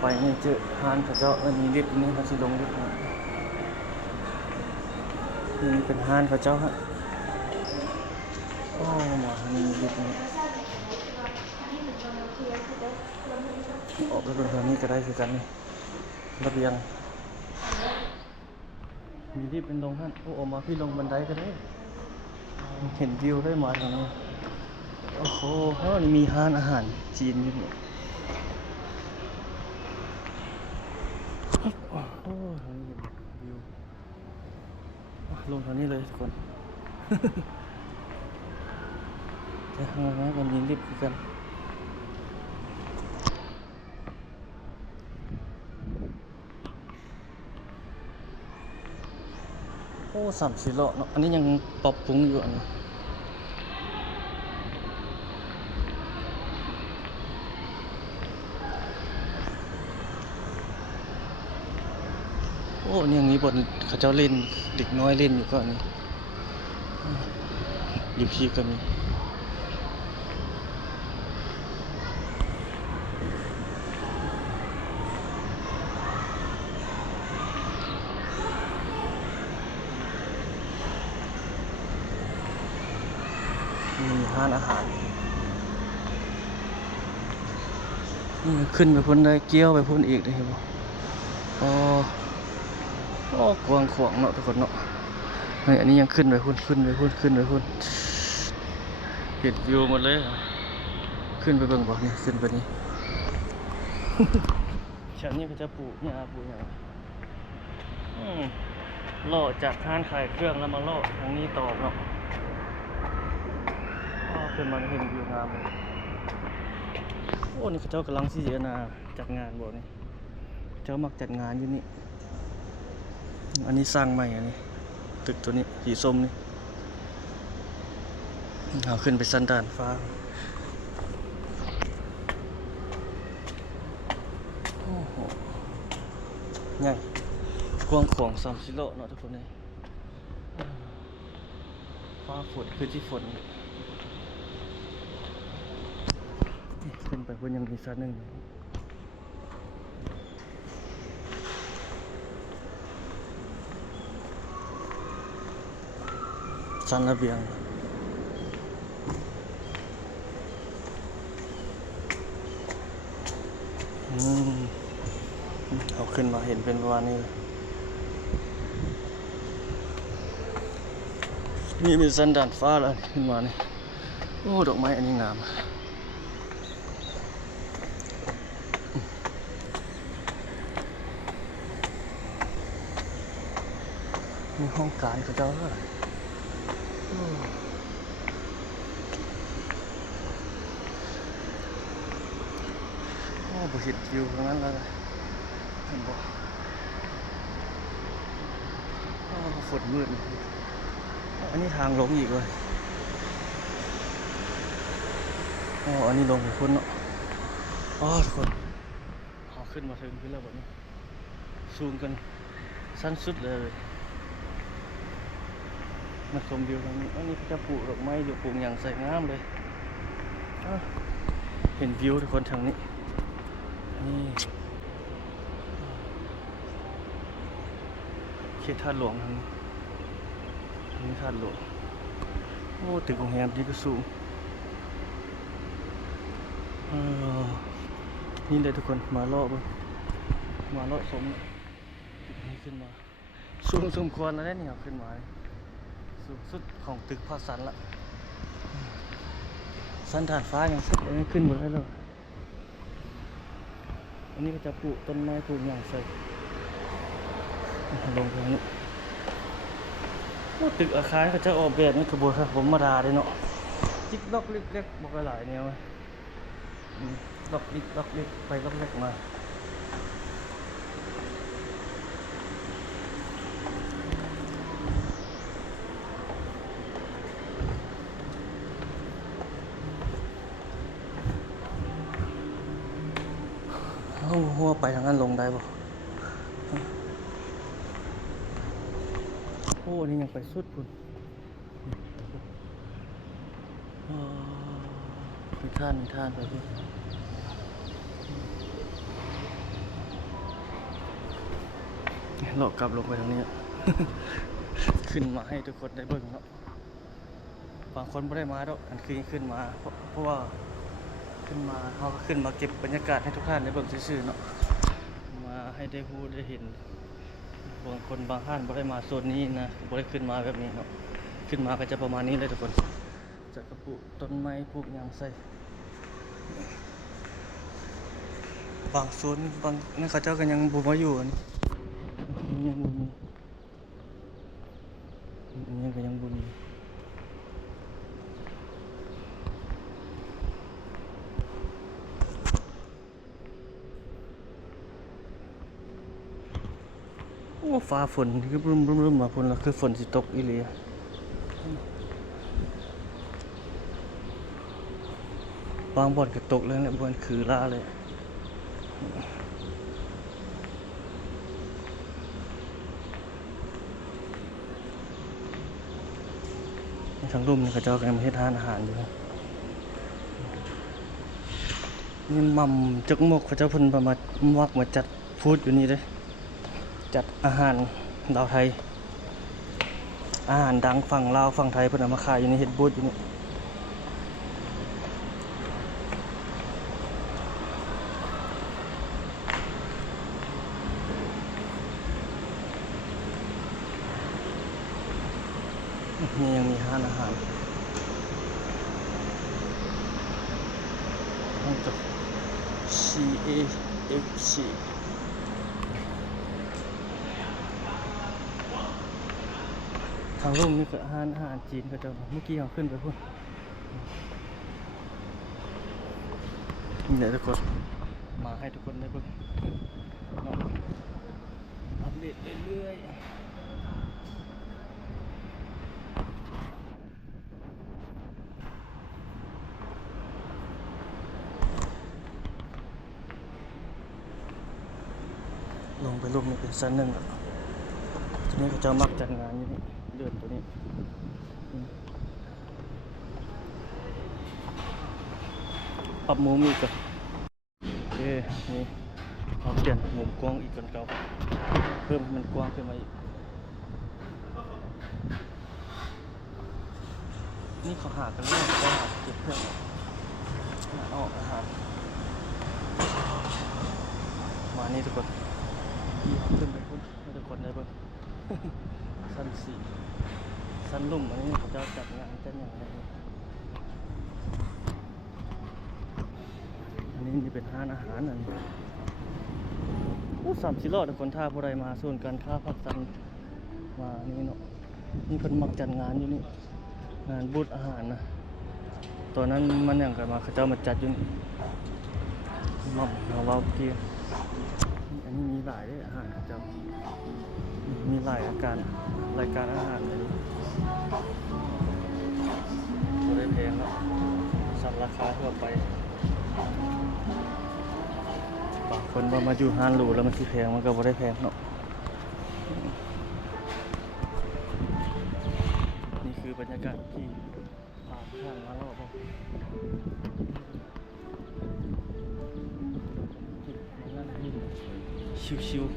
ไปนี่เจอห้างกับเจ้ามีลิฟต์นี่เขาจะลงลิฟต์นี่เป็นห้างกับเจ้าฮะมานี่ลิฟต์นี่ออกไปบนทางนี้ก็ได้คือกันนี่ระเบียงมีลิฟต์เป็นลงท่านออกมาพี่ลงบันไดก็ได้เห็นวิวได้มาทางนี้โอ้โหมีห้านอาหารจีนอยู่เนี่ยโอ้โหวิวลงทางนี้เลยทุกคนแต่ข้างล่างก็มีลิฟต์คือกันโอ้3-4 เลาะเนาะอันนี้ยังปรับปรุงอยู่อันนี้โอ้นี่อย่างนี้บนเขาเจ้าเล่นเด็กน้อยเล่นอยู่ก็อันนี้ยิบชีก็มีร้านอาหารนี่ขึ้นไปพ้นได้เกี้ยวไปพ้นอีกได้เห็นบ่กวางขวางเนาะทุกคนเนาะอันนี้ยังขึ้นไปพ้นเห็นวิวหมดเลยขึ้นไปเบิ่งบ่นี่ขึ้นไปนี่ชั้นนี้ก็จะปลูกหญ้า โลดจากห้านขายเครื่องแล้วมาโลดทางนี้ต่อเนาะขึ้นมาเห็นวิวงามเลยโอ้นี่เขาเจ้ากำลังสิเจนาจัดงานบ่นี่เจ้ามักจัดงานอยู่นี่อันนี้สร้างใหม่อันนี้ตึกตัวนี้สีส้มนี่เอาขึ้นไปสั้นด่านฟ้าโอ้โหใหญ่กว้างขวาง30 โลเนาะทุกคนเลยฟ้าฝนคือที่ฝนขึ้นไปบนยังมีชั้นหนึ่งชั้นระเบียงเอาขึ้นมาเห็นเป็นประมาณนี้เลยนี่มีสันด่านฟ้าแล้วขึ้นมานี่โอ้ดอกไม้อันนี้งามมีห้องการเขาเจ้าบุหิตอยู่ตรงนั้นแล้วเห็นบ่ฝนมืดอันนี้ทางลงอีกเลยอันนี้ลงไปคนเนาะทุกคนเขาขึ้นมาถึงขึ้นแล้วแบบนี้ซูมกันสั้นสุดเลยมาชมวิวทางนี้อันนี้จะปลูกดอกไม้อยู่ปลูกอย่างสวยงามเลยเห็นวิวทุกคนทางนี้นี่เขตท่าหลวงทางนี้นี่ท่าหลวงตึกโรงแรมที่ก็สูงนี่เลยทุกคนมาเลาะบ้างมาเลาะชมนี่ขึ้นมาสูงสมควรแล้วเนี่ยขึ้นมาสูงสุดของตึกภาคสันละสันฐานฟ้าอย่างสุดเลยขึ้นหมดแล้วอันนี้ก็จะปลูกต้นไม้ปลูกอย่างใส่ลงตรงนี้ตึกอาคารก็จะออกแบบนี้กระบวนการผมมาดาเลยเนาะจิ๊กล็อกเล็กๆบอกหลายแนวล็อกเล็กไปล็อกเล็กมาหัวไปทางนั้นลงได้ป่ะนี่ยังไปสุดพุ่นมีท่านไปพุ่นหลอกกลับลงไปทางนี้ ขึ้นมาให้ทุกคนได้เบิ่งเนาะบางคนไม่ได้มาดอกอันคือขึ้นมาเพราะว่าขึ้นมาเขาก็ขึ้นมาเก็บบรรยากาศให้ทุกท่านได้เบิ่งซื่อๆเนาะมาให้ได้พูดได้เห็นบางคนบางท่านไม่ได้มาโซนนี้นะไม่ได้ขึ้นมาแบบนี้เนาะขึ้นมาก็จะประมาณนี้เลยทุกคนจะกระปุกต้นไม้ปลูกยางใส่บางโซนบางนั่นเขาเจ้าก็ยังบุกมาอยู่นี่ยังบุมีนี่ก็ยังบุมีฟ้าฝนคือรุ่มมาฝนแล้วคือฝนสิตกอีหลีบางบ่อนก็ตกเลยเนี่ยบ่อนคือล่าเลยทางรุ่มนี่เขาเจ้ากันมาเฮ็ดทานอาหารอยู่นี่มัมจักมกเขาเจ้าเพิ่นประมาณวักมาจัดฟู้ดอยู่นี่เลยจัดอาหารลาวไทยอาหารดังฝั่งลาวฝั่งไทยเพิ่นเอามาขายอยู่ในเฮ็ดบูธอยู่นี่นี่ยังมีร้านอาหารต้องจบ CAFC ทางลุ่มนี่ก็อาหารจีนก็จะเมื่อกี้เราขึ้นไปพุ่นนี่แหละทุกคนมาให้ทุกคนได้เบิ่งเนาะอัปเดตเรื่อยๆลงไปลุ่มนี่เป็นชั้นหนึ่งแล้วทีนี้เขาจะมักจัดงานอยู่นี่เลื่อนตัวนี้ปรับมุมอีกก่อนโอเคนี่เอาเปลี่ยนมุมกว้างอีกก่อนเก่าเพิ่มให้มันกว้างขึ้นมาอีกนี่เขาหากันเรื่องว่าเก็บเพื่อนหาออกอาหารมานี่ทุกคนที่ขึ้นไปพุ่นให้ทุกคนได้เบิ่ง ชั้นสี่ชั้นลุ่มอันนี้เขาจะจัดงานกันอย่างไรอันนี้นี่เป็นร้านอาหารอันนี้3-4 รอบทุกคนถ้าผู้ใดมาส่วนการค้าพักสันมานี่เนาะนี่เพิ่นมักจัดงานอยู่นี่งานบูธอาหารนะตอนนั้นมันอย่างกันมาเขาเจ้ามาจัดอยู่นี่มัมเราว่าเกียอันนี้มีหลายด้วยอาหารเขาเจ้ามีหลายรายการอาหารเลยตัวได้แพงแล้วสำราคาทั่วไปบางคนว่ามาอยู่ห้านหรูแล้วมันสิแพงมันก็บ่ได้แพงเนาะนี่คือบรรยากาศที่ผ่านข้างมารอบชิวๆ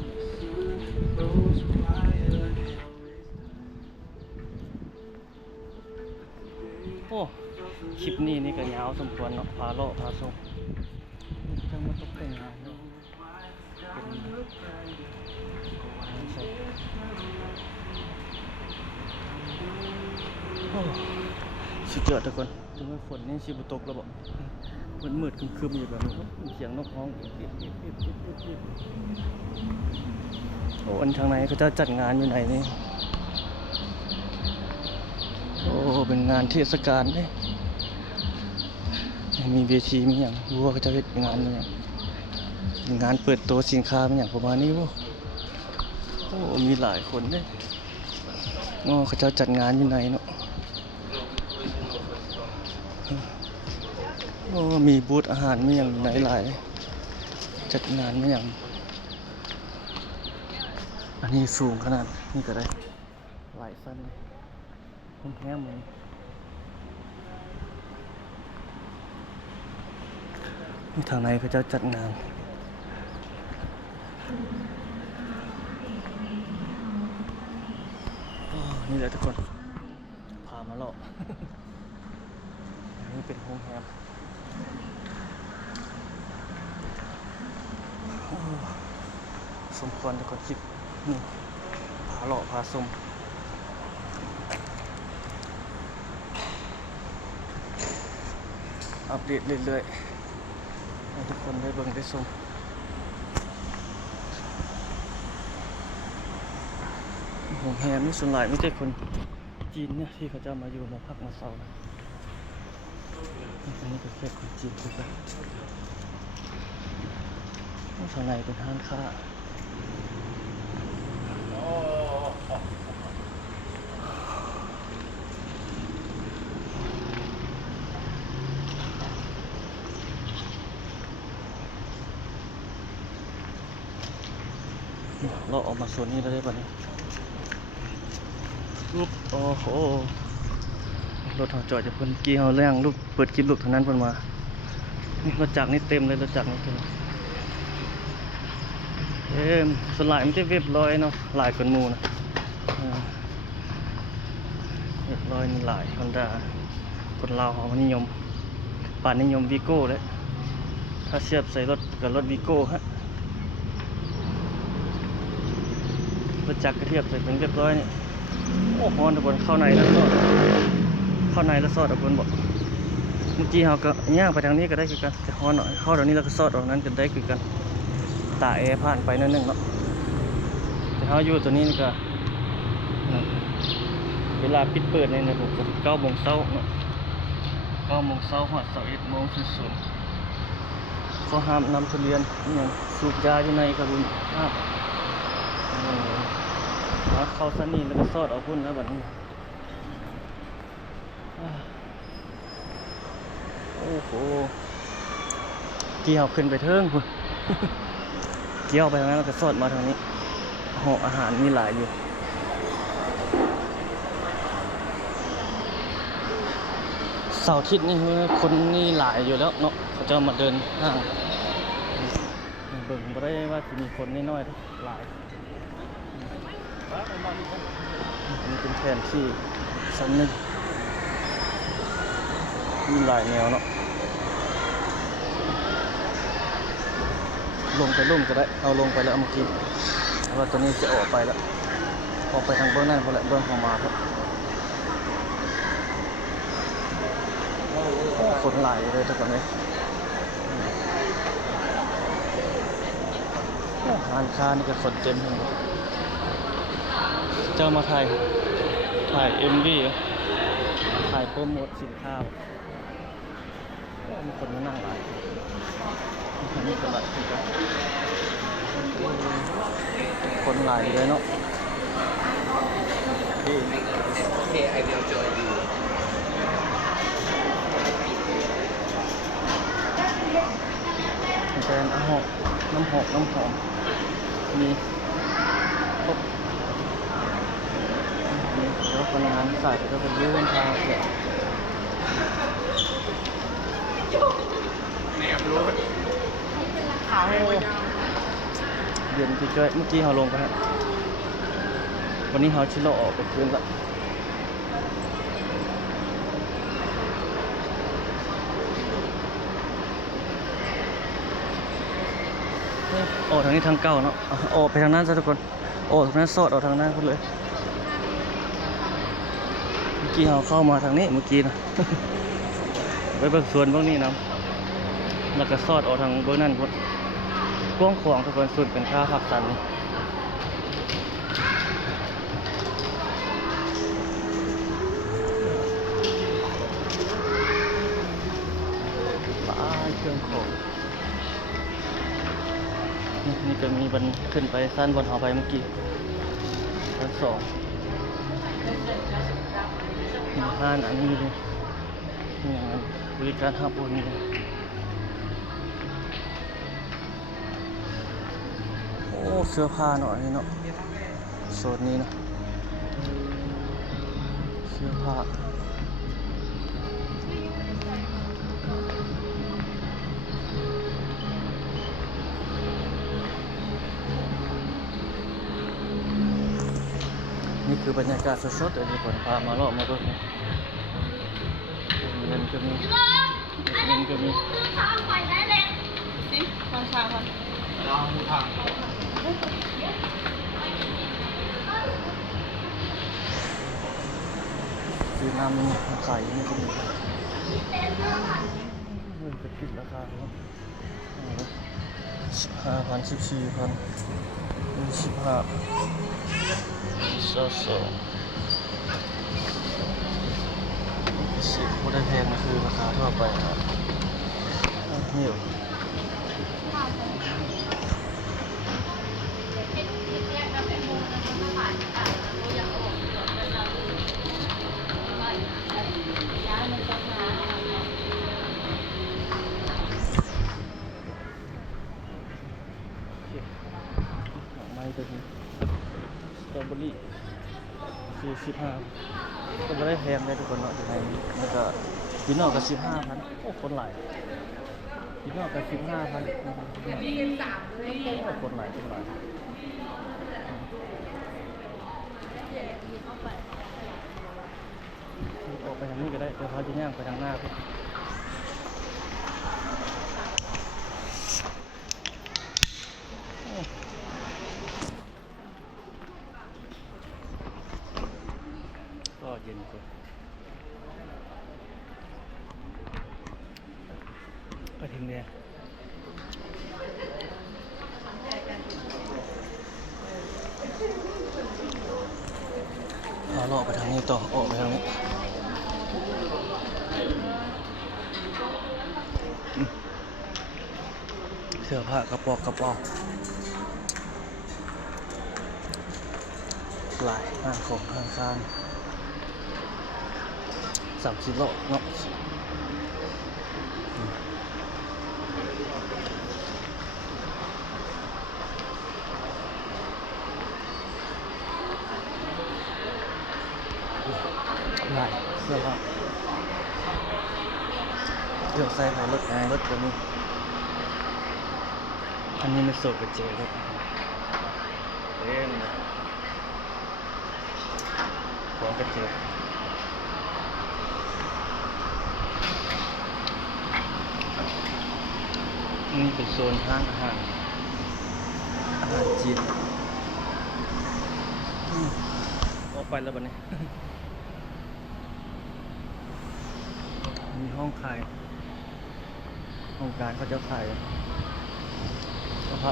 โอ้คลิปนี้นี่ก็ยาวสมควรเนาะพาเลาะพาชมจังมาตกแต่งงานเนาะสุดยอดทุกคนถึงว่าฝนนี่ชิบุตกแล้วบอกมันมืดครึมๆอยู่แบบนี้เสียงนกร้องโอ้อันทางไหนเขาจะจัดงานอยู่ไหนนี่โอ้เป็นงานเทศกาลเนี่ยมีเวทีมีอย่างรู้ว่าเขาจะเฮ็ดงานอะไรงานเปิดตัวสินค้าเป็นอย่างประมาณนี้บ่โอ้มีหลายคนเนี่ยโอ้เขาจะจัดงานอยู่ไหนเนาะโอ้มีบูธอาหารมีอย่างไหนหลายจัดงานมีอย่างอันนี้สูงขนาดนี่ก็ได้หลายสั้นเลยห้องแคบเลยนี่ทางไหนเขาจะจัดงานนี่แหละทุกคนพามาเลาะนี่เป็นโฮมแฮมสมควรทุกคนคิดนี่พาเลาะพาชมอัปเดตเรื่อยๆให้ทุกคนได้เบิ่งได้ชมโรงแรมนี่ส่วนใหญ่ไม่ใช่คนจีนเนี่ยที่เขาจะมาอยู่มาพักมาเช่านะอันนี้ก็แค่คนจีนทุกคนข้างในเป็นห้างค้าเราออกมาโซนนี้แล้วได้ป่ะเนี่ยรูปโอ้โหรถจอดจะเพิ่นกี้เขาเรื่องรูปเปิดคลิปลูกเท่านั้นเพิ่นมานี่รถจักรนี่เต็มเลยรถจักรนี่เต็มสลายมันจะเรียบร้อยเนาะหลายคนหมู่นะเรียบร้อยนี่หลายคนด่าคนลาวเขานิยมป่านนิยมวีโก้เลยถ้าเทียบใส่รถกับรถวีโก้ฮะรถจักรกระเทียบใส่เป็นเรียบร้อยนี่โอ้โหทุกคนเข้าในแล้วสอดทุกคนบอกเมื่อกี้เขาก็ย่างไปทางนี้ก็ได้คือกันแต่ฮอนเข้าตรงนี้แล้วก็สอดออกนั้นกันได้คือกันตาแอร์ผ่านไปนั่นนึงเนาะแต่เขาอยู่ตัวนี้นี่ก็ เวลาปิดเปิดในระบบก็9 โมงเช้าเนาะ9 โมงเช้าฮอด21 โมง00เขาห้ามนำทุเรียนอหยังสูบยาอยู่ในกระบุญห้ามเข้าซะนี่แล้วก็ซอดเอาพุ่นแล้วบัดนี้โอ้โหเกี่ยวขึ้นไปเทิงพุ่น เกี่ยวไปทางนั้นแล้วก็ซอดมาทางนี้หออาหารมีหลายอยู่เสาร์อาทิตย์นี่คนนี่หลายอยู่แล้วเนาะเขาจะมาเดินห้างเบิ่งบ่ได้ว่าจะมีคนน้อยๆหลายนี่เป็นแผนที่ชั้นหนึ่งมีหลายแนวเนาะลงไปลุ่มก็ได้เอาลงไปแล้วเมื่อกี้ว่าตัวนี้จะออกไปแล้วออกไปทางเบื้องนั่นพอแล้วเบื้องของมาครับคนหลายเลยทุกคนเลยร้านค้านี่ก็คนเต็มเลยเจ้ามาถ่าย MV ถ่ายโปรโมทสินค้ามีคนมานั่งหลายอันนี้ก็หลายคนหลายเลยเนาะOkay, I will join you. แบรนด์น้ำหอมมีครบนี่แล้วคนงานใส่ก็เป็นยื่นทางเสียเย็นที่จ้อยเมื่อกี้เราลงไปฮะวันนี้เราชิโร่ออกไปคืนละโอ้ทางนี้ทางเก่าเนาะโอ้ไปทางนั้นซะทุกคนโอ้ทางนั้นสอดออกทางนั้นหมดเลยเมื่อกี้เราเข้ามาทางนี้เมื่อกี้นะ ไปเบิกสวนเบื้องนี้นะแล้วก็สอดออกทางเบื้องนั้นหมดกว้างขวางทุกคนสุดเป็นค่าผักสันป้ายเครื่องของนี่ก็มีบันขึ้นไปสั้นบนหอไปเมื่อกี้ชั้น2มีห้านอันนี้เลยนี่บริการหับโอนนี่เลยโอ้เสื้อผ้าหน่อยเนาะโซนนี้เนาะเสื้อผ้านี่คือบรรยากาศสดๆเลยที่ผมพามาเลาะมาดูเงินก็มีทางไปได้เลยสิทางทาง ซื้อน้ำนี่ขายนี่ก็มีเงินจะคิดราคาเนาะ15,000 14,000 25 10ผู้ได้แพงก็คือราคาทั่วไปครับนี่ไม่ตัวนี้สตรอเบอรี่45ก็ไม่ได้แพงเลยทุกคนเนาะอยู่ในแล้วก็พี่น้องก็15,000โอ้คนหลายพี่น้องก็15,000คนหลายออกไปทางนี้ก็ได้เดี๋ยวเขาจะย่างไปทางหน้าพี่ก็เย็นกว่าก็ถึงเนี่ย เลาะไปทางนี้ต่อออกไปทางนี้เสื้อผ้ากระป๋องหลายห้างของห้างค้าง30 โลเนาะหลายเสื้อผ้าเรื่องใส่ไหนรถแอร์รถตัวนี้อันนี้ไม่โซกระเจรถเล่นของกระเจนี่เป็นโซนห้างอาหารจีนออกไปแล้วบัดนี้ มีห้องขายห้องการเขาจะขายอพา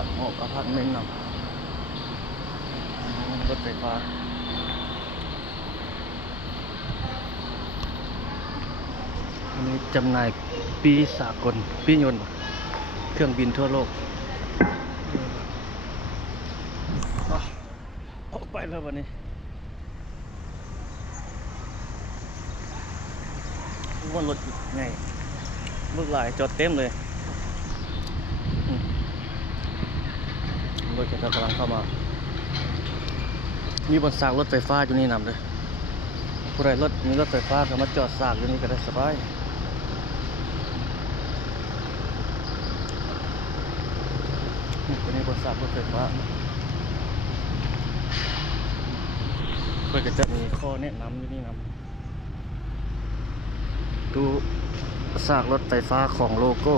ร์ตเมนต์เนาะรถไฟฟ้าอันนี้จำหน่ายปีสากลปียนต์เครื่องบินทั่วโลกออกไปแล้ววันนี้ว่ารถไงรถหลายจอดเต็มเลยรถจะกำลังเข้ามามีบนสากรถไฟฟ้าอยู่นี่นำเลยผู้ใดมีรถไฟฟ้าก็มาจอดสากอยู่นี่ก็ได้สบายตัวนี้บนสากรถไฟฟ้าเพื่อจะมีข้อแนะนำอยู่นี่นำดูสากรถไฟฟ้าของโลโก้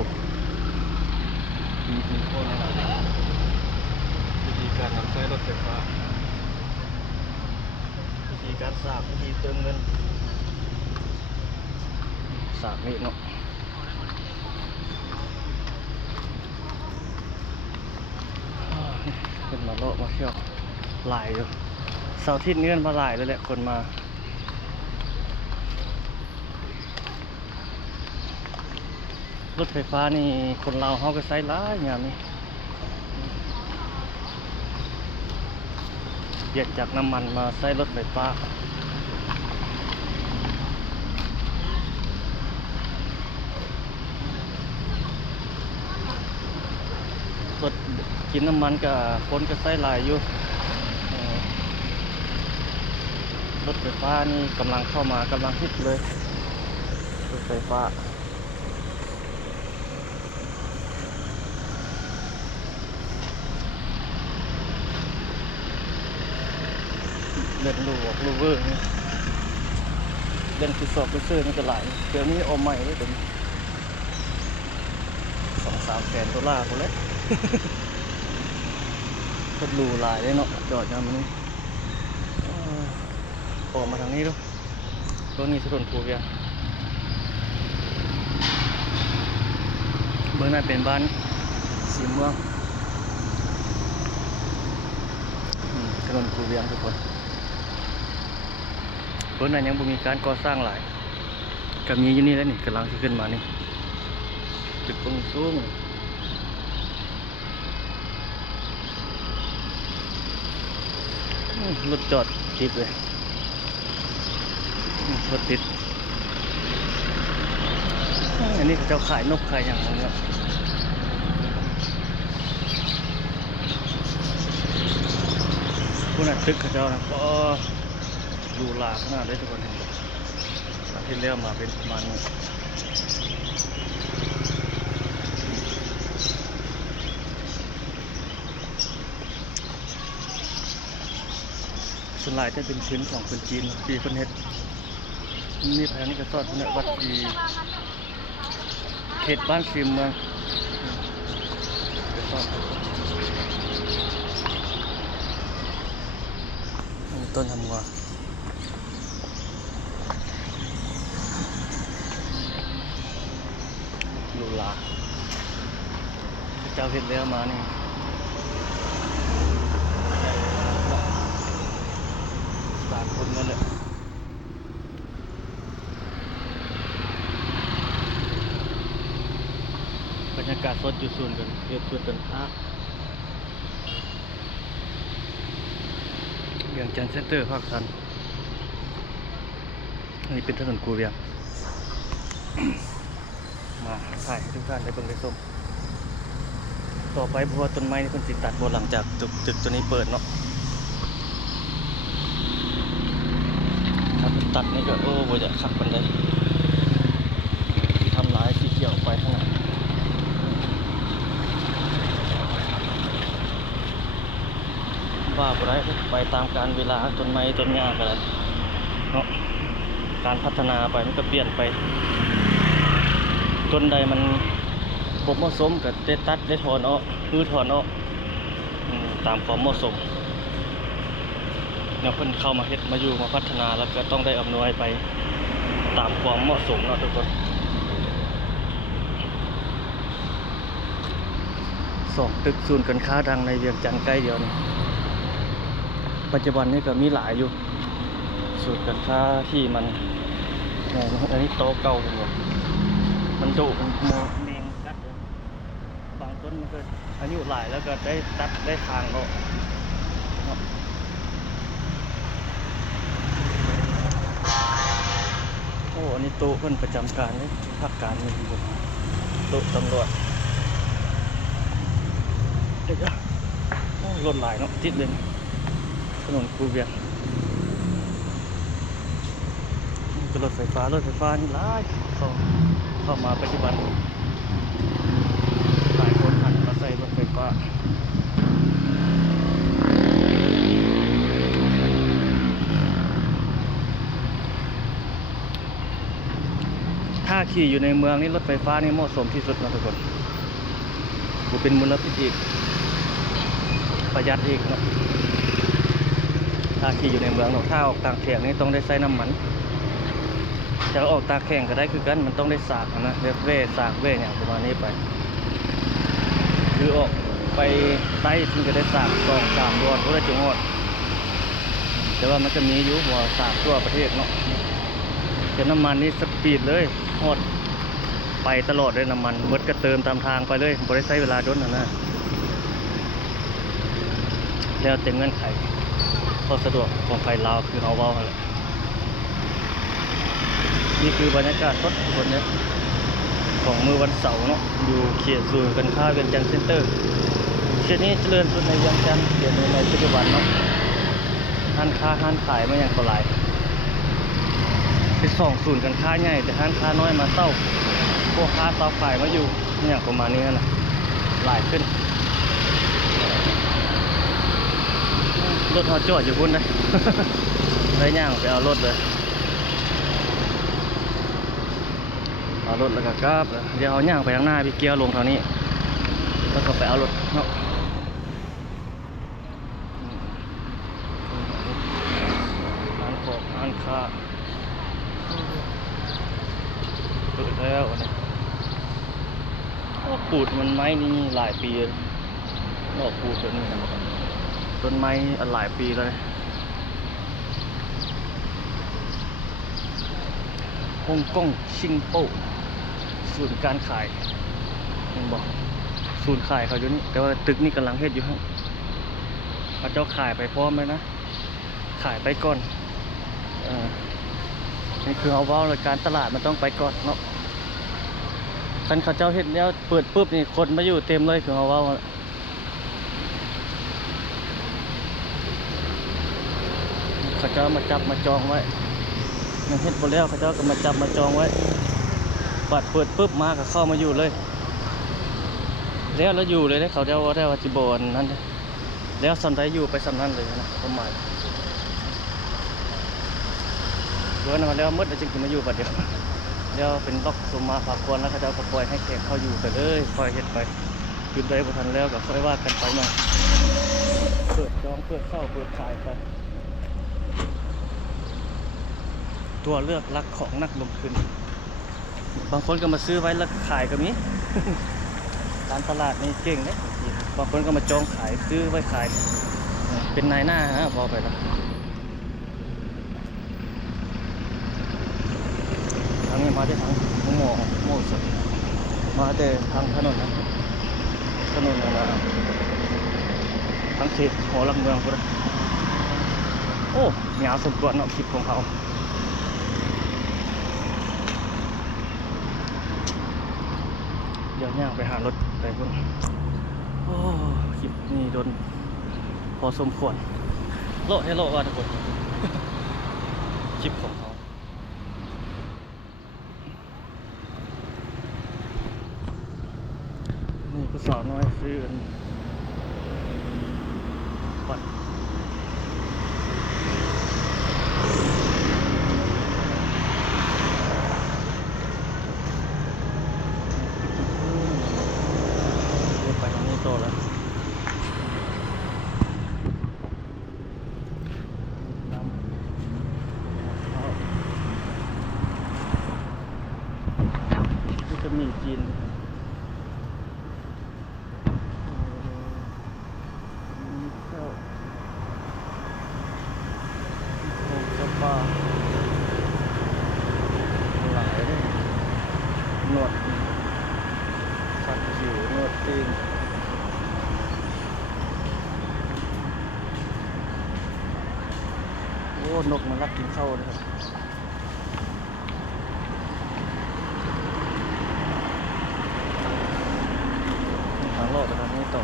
มีข้อแนะนำวิธีการนำใช้รถไฟฟ้าวิธีการสากวิธีเติมเงินสากนี่เนาะเป็นมาเลาะมาเที่ยวหลายอยู่เสาร์อาทิตย์นี้กันมาหลายเลยแหละคนมารถไฟฟ้านี่คนเราเขาก็ใช้หลายอย่างนี้เปลี่ยนจากน้ำมันมาใช้รถไฟฟ้ารถกินน้ำมันกับคนก็ใช้หลายอยู่รถไฟฟ้านี่กำลังเข้ามากำลังฮิตเลยรถไฟฟ้าเล่นลูกเวอร์นี่เล่นคือสอบคือซื้อนี่ก็หลายเดี๋ยวนี้เอาใหม่เลยเป็น2-3 แสนดอลลาร์คนเลยก็ดูหลายเลยเนาะจอดกันมันนี่ออกมาทางนี้ดูตรงนี้ถนนภูเวียงเบื้องหน้าเป็นบ้านสีม่วงถนนภูเวียงทุกคนเบื้องหน้ายังบ่มีการก่อสร้างหลายก็มีอยู่นี่แล้วนี่กำลังขึ้นมานี่ตึกสูงรถจอดติดเลยรถติดอันนี้เขาจะขายนกขายอย่างนี้ผู้นั้นตึกเขาเจ้านะก็ดูหลาขนาดได้ทุกคนเห็นที่เลี้ยวมาเป็นประมาณนี้ส่วนหลายจะเป็นพื้นของคนจีนที่คนเฮ็ดมีแผนนี้ก็สอดเนี่ยวัดที่เขตบ้านฟิล์มเมืองต้นทำวัวลูลาเจ้าเห็ดแล้วมานี่3 คนนั่นแหละ ากาศสดอยู่ศูนย์กันเรียบศูนย์กันค้าเวียงจันทร์เซ็นเตอร์ภาคสันอันนี้เป็นถนนกูเวียง มาถ่ายให้ทุกท่านได้เบิ่งได้ชมต่อไปเพราะว่าต้นไม้นี่เพิ่นสิตัดบ่หลังจากตึกตัวนี้เปิดเนาะถ้าเพิ่นตัดนี่ก็โอ้บ่อยากคักปานใดทำลายสีเขียวไปข้างหน้าว่าบ่ได้ไปตามกาลเวลาต้นไม้ต้นหญ้าก็ได้เนาะการพัฒนาไปมันก็เปลี่ยนไปต้นใดมันบ่เหมาะสมก็ได้ตัดได้ถอนออกถอนออกตามความเหมาะสมเนี่ยเพิ่นเข้ามาเฮ็ดมาอยู่มาพัฒนาแล้วก็ต้องได้อำนวยไปตามความเหมาะสมเนาะทุกคนสองตึกศูนย์การค้าดังในเวียงจันทร์ใกล้เดียวนี่ปัจจุบันนี้ก็มีหลายอยู่ศูนย์การค้าที่มันอันนี้โตเก่าหมดมันดุมันแมงกัดบางต้นมันก็อายุหลายแล้วก็ได้ตัดได้ทางเนาะโอ้อันนี้โต๊ะเพิ่นประจำการเลยภาคการมีอยู่โต๊ะตำรวจเด็กอะรถหลายเนาะติดเลยถนนคูเวียงรถไฟฟ้านี่หลายเข้ามาปัจจุบันหลายคนหันมาใส่รถไฟฟ้าถ้าขี่อยู่ในเมืองนี่รถไฟฟ้านี่เหมาะสมที่สุดนะทุกคนกูเป็นมลพิษอีกประหยัดอีกนะถ้าขี่อยู่ในเมืองเนาะถ้าออกต่างแขกนี่ต้องได้ใช้น้ำมันจะออกตาแข่งก็ได้คือกันมันต้องได้สากนะเว่สากเว่เนี่ยประมาณนี้ไปคือออกไปใต้ถึงจะได้สาก2-3 ดวงก็ได้จังหวัดแต่ว่ามันจะมีอยู่หัวสากทั่วประเทศเนาะแต่น้ำมันนี่สปีดเลยหดไปตลอดเลยน้ำมันมดก็เติมตามทางไปเลยบ่ได้ใช้เวลาด้นนะแล้วเต็มเงื่อนไขพอสะดวกของไฟลาวคือเอาเว้าแหละนี่คือบรรยากาศสดทุกคนเนี่ยของมื้อวันเสาร์เนาะอยู่เขตศูนย์การค้าเวียงจันทร์เซ็นเตอร์เขตนี้เจริญสุดในเวียงจันทร์เขตในปัจจุบันเนาะร้านค้าร้านขายมาอย่างหลายเป็น2 ศูนย์การค้าใหญ่แต่ร้านค้าน้อยมาเต้าพวกค้าเต้าขายมาอยู่อย่างประมาณนี้นะหลายขึ้นรถเขาจอดอยู่พุ่นนะ ได้ย่างไปเอารถเลยเอารถแล้วก็กลับเดี๋ยวเอาย่างไปข้างหน้าพี่เกียวลงเท่านี้แล้วก็ไปเอารถเนาะร้านของร้านค้าเปิดแล้วนะปูดมันไม้นี่หลายปีนอกปูดตัวนี้นะต้นไม้หลายปีแล้วฮ่องกงชิงโป้ศูนย์การขายยังบอกศูนย์ขายเขาอยู่นี่แต่ว่าตึกนี่กำลังเฮ็ดอยู่ฮะเขาเจ้าขายไปพร้อมเลยนะขายไปก่อนนี่คือเอาว่าเลยการตลาดมันต้องไปก่อนเนาะคันเขาเจ้าเฮ็ดแล้วเปิดปุ๊บนี่คนมาอยู่เต็มเลยคือเอาว่าเขาเจ้ามาจับมาจองไว้ยังเฮ็ดบ่แล้วเขาเจ้าก็มาจับมาจองไว้บัดเปิดปุ๊บมาก็เข้ามาอยู่เลยแล้วอยู่เลยได้เขาเจ้าว่าได้ว่าจิบอนนั่นแล้วสำได้อยู่ไปสำนั้นเลยนะความหมายเดี๋ยวนั้นแล้วมืดแล้วจึงมาอยู่บัดเดียวแล้วเป็นล็อกสมมาฝากควรแล้วเขาเจ้าก็ปล่อยให้แขกเข้าอยู่ไปเลยปล่อยเฮ็ดไปหยุดได้บ่ทันแล้วก็ค่อยว่ากันไปมาเปิดจองเปิดเข้าเปิดขายไปตัวเลือกรักของนักลงทุนบางคนก็มาซื้อไว้แล้วขายก็มี การตลาดนี่เก่งนะบางคนก็มาจองขายซื้อไว้ขายเป็นนายหน้าฮะพอไปแล้วทางนี้มาได้ทางหมอสดมาแต่ทางถนนนะ ถนนนะครับทั้งเขตหัวลำเมืองพุ่นโอ้ยาวสมควรเนาะคลิปของเขาเดี๋ยวย่างไปหารถไปพุ่นโอ้คลิปนี้โดนพอสมควรโลดให้โลดว่าทุกคน คลิปของเขานี่ผู้สาวน้อยซื้อปัดไปทางนี้โตแล้วนี่จะมีจีนมีข้าวของสปาหลายเลยนวดสักผิวนวดตีนโอ้นกมันรักกินข้าวเลยครับทางโลดไปทางนี้ต่อ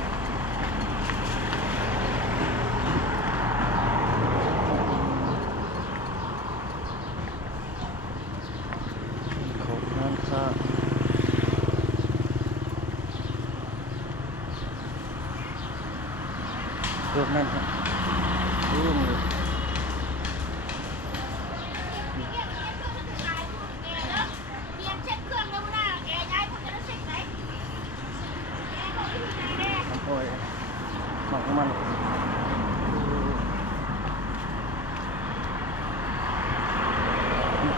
ของงานค่าเรื่องนั่นครับรู้มือโอ้ยหมักมัน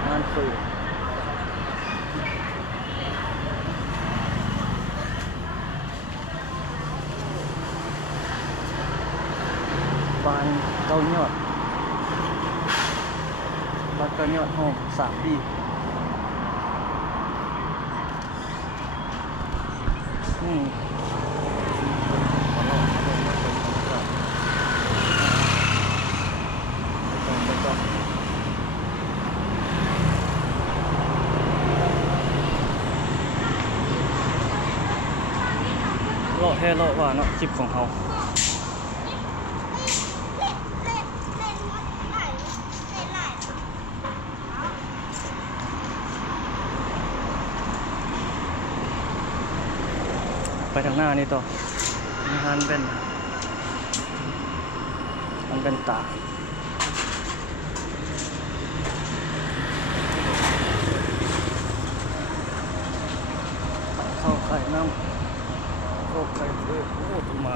งานสื่อปานเก้ายอดปานเก้ายอดห้อง3 ปีโลดแท้โลดว่าเนาะคลิปของเขาไปทางหน้านี่ต่อมีฮันเป็นตาเข้าไข่น้ำโอ้ไข่เดือดโอ้ถูกมา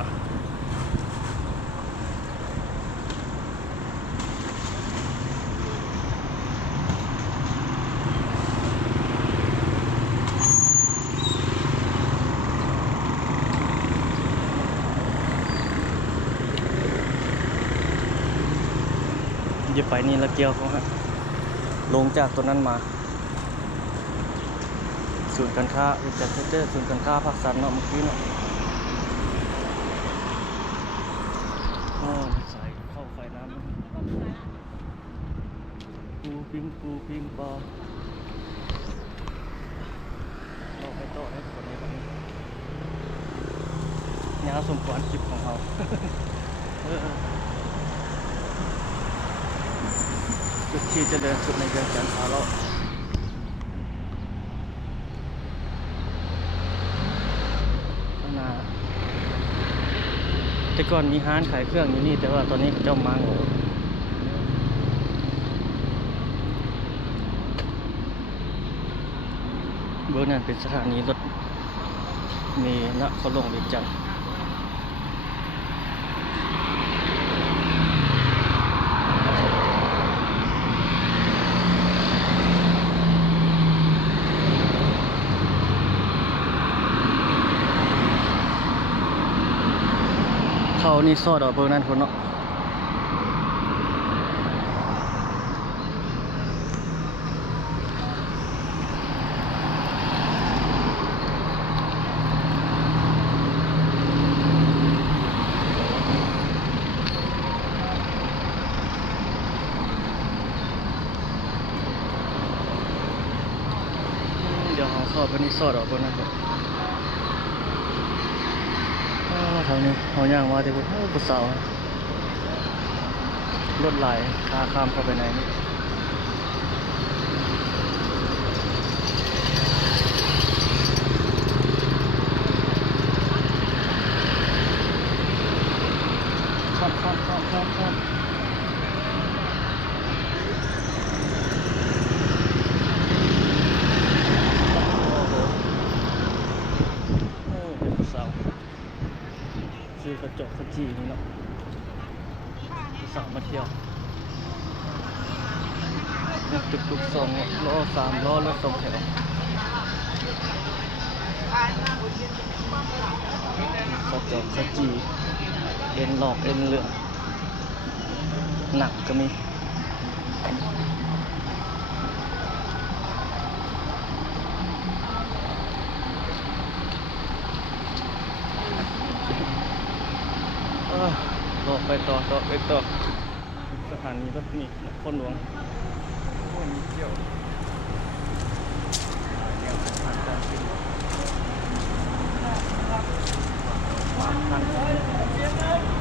อย่าไปนี่ละเกียวเขาฮะลงจากตัวนั้นมาศูนย์การค้าจากเจอศูนย์การค้าภาคสันเนาะเมื่อกี้เนาะอ๋อใส่เข้าไฟน้ำปูปิ้งปลาเราให้โต๊ะให้คนนี้บ้างเนี่ยสมควรคลิปของเรา จุดที่จะเดินสุดในเดือนกันทาเลาะข้างหน้าแต่ก่อนมีร้านขายเครื่องอยู่นี่แต่ว่าตอนนี้เจ้ามังเบอร์นั้นเป็นสถานีรถมีนครหลวงเวียงจันทร์เขานี่ซอดเอาเบอร์นั้นคนเนาะ เข้าไปนี่ซอดออกก่อนนะครับทางนี้เขาย่างมาแต่คนผู้สาวรถไหลพาข้ามเข้าไปในนี่ข้ามเป็นผู้สาวซื้อกระจกกระจีนี่เนาะผู้สาวมาเที่ยวตุกๆ2 ล้อ 3 ล้อแล้ว2 แถวกระจกกระจีเอ็นหลอกเอ็นเหลืองหนักก็มีต่อไปต่อสถานีรถนี่นครหลวงโอ้มีเที่ยวแนวสถานการณ์ขึ้น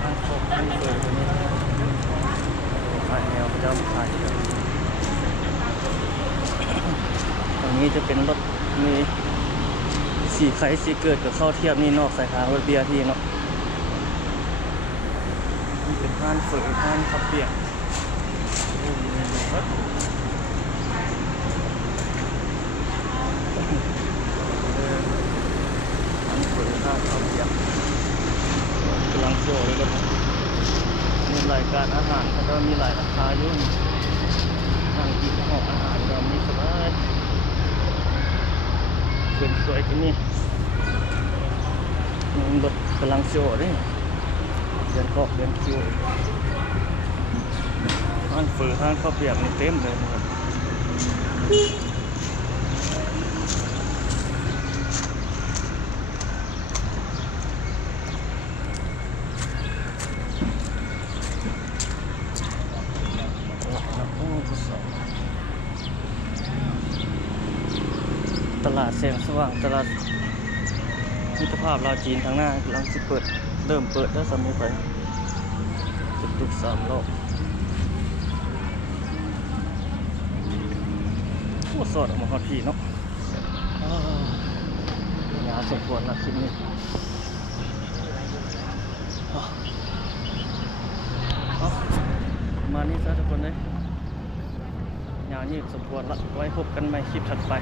ทางโคกทางเปิดตรงนี้ถ่ายแนวพระเจ้าถ่ายตรงนี้จะเป็นรถมีสีไข่สีเกิดกับเข้าเทียบนี่นอกสายทางรถเบียร์ที่เนาะนี่เป็นห้านเฝอห้านข้าวเปียกห้านเฝอห้านข้าวเปียกกำลังโชว์เลยครับมีรายการอาหารแล้วก็มีหลายราคาอยู่นั่งกินห้องอาหารเรามีสบายสวยๆที่นี่รถกำลังโชว์เลยเดินเกาะเดินคิวห้างฝือห้างข้าวเปียกนี่เต็มเลยนะครับตลาดแสงสว่างตลาดมิตรภาพลาวจีนทางหน้ากำลังสิเปิดเริ่มเปิดแล้วสามีไปตุกๆ3 รอบโอ้สอดออกมาฮอดพี่เนาะงานสมควรละคลิปนี้มานี่ซะทุกคนเลยงานนี้สมควรละไว้พบกันใหม่คลิปถัดไป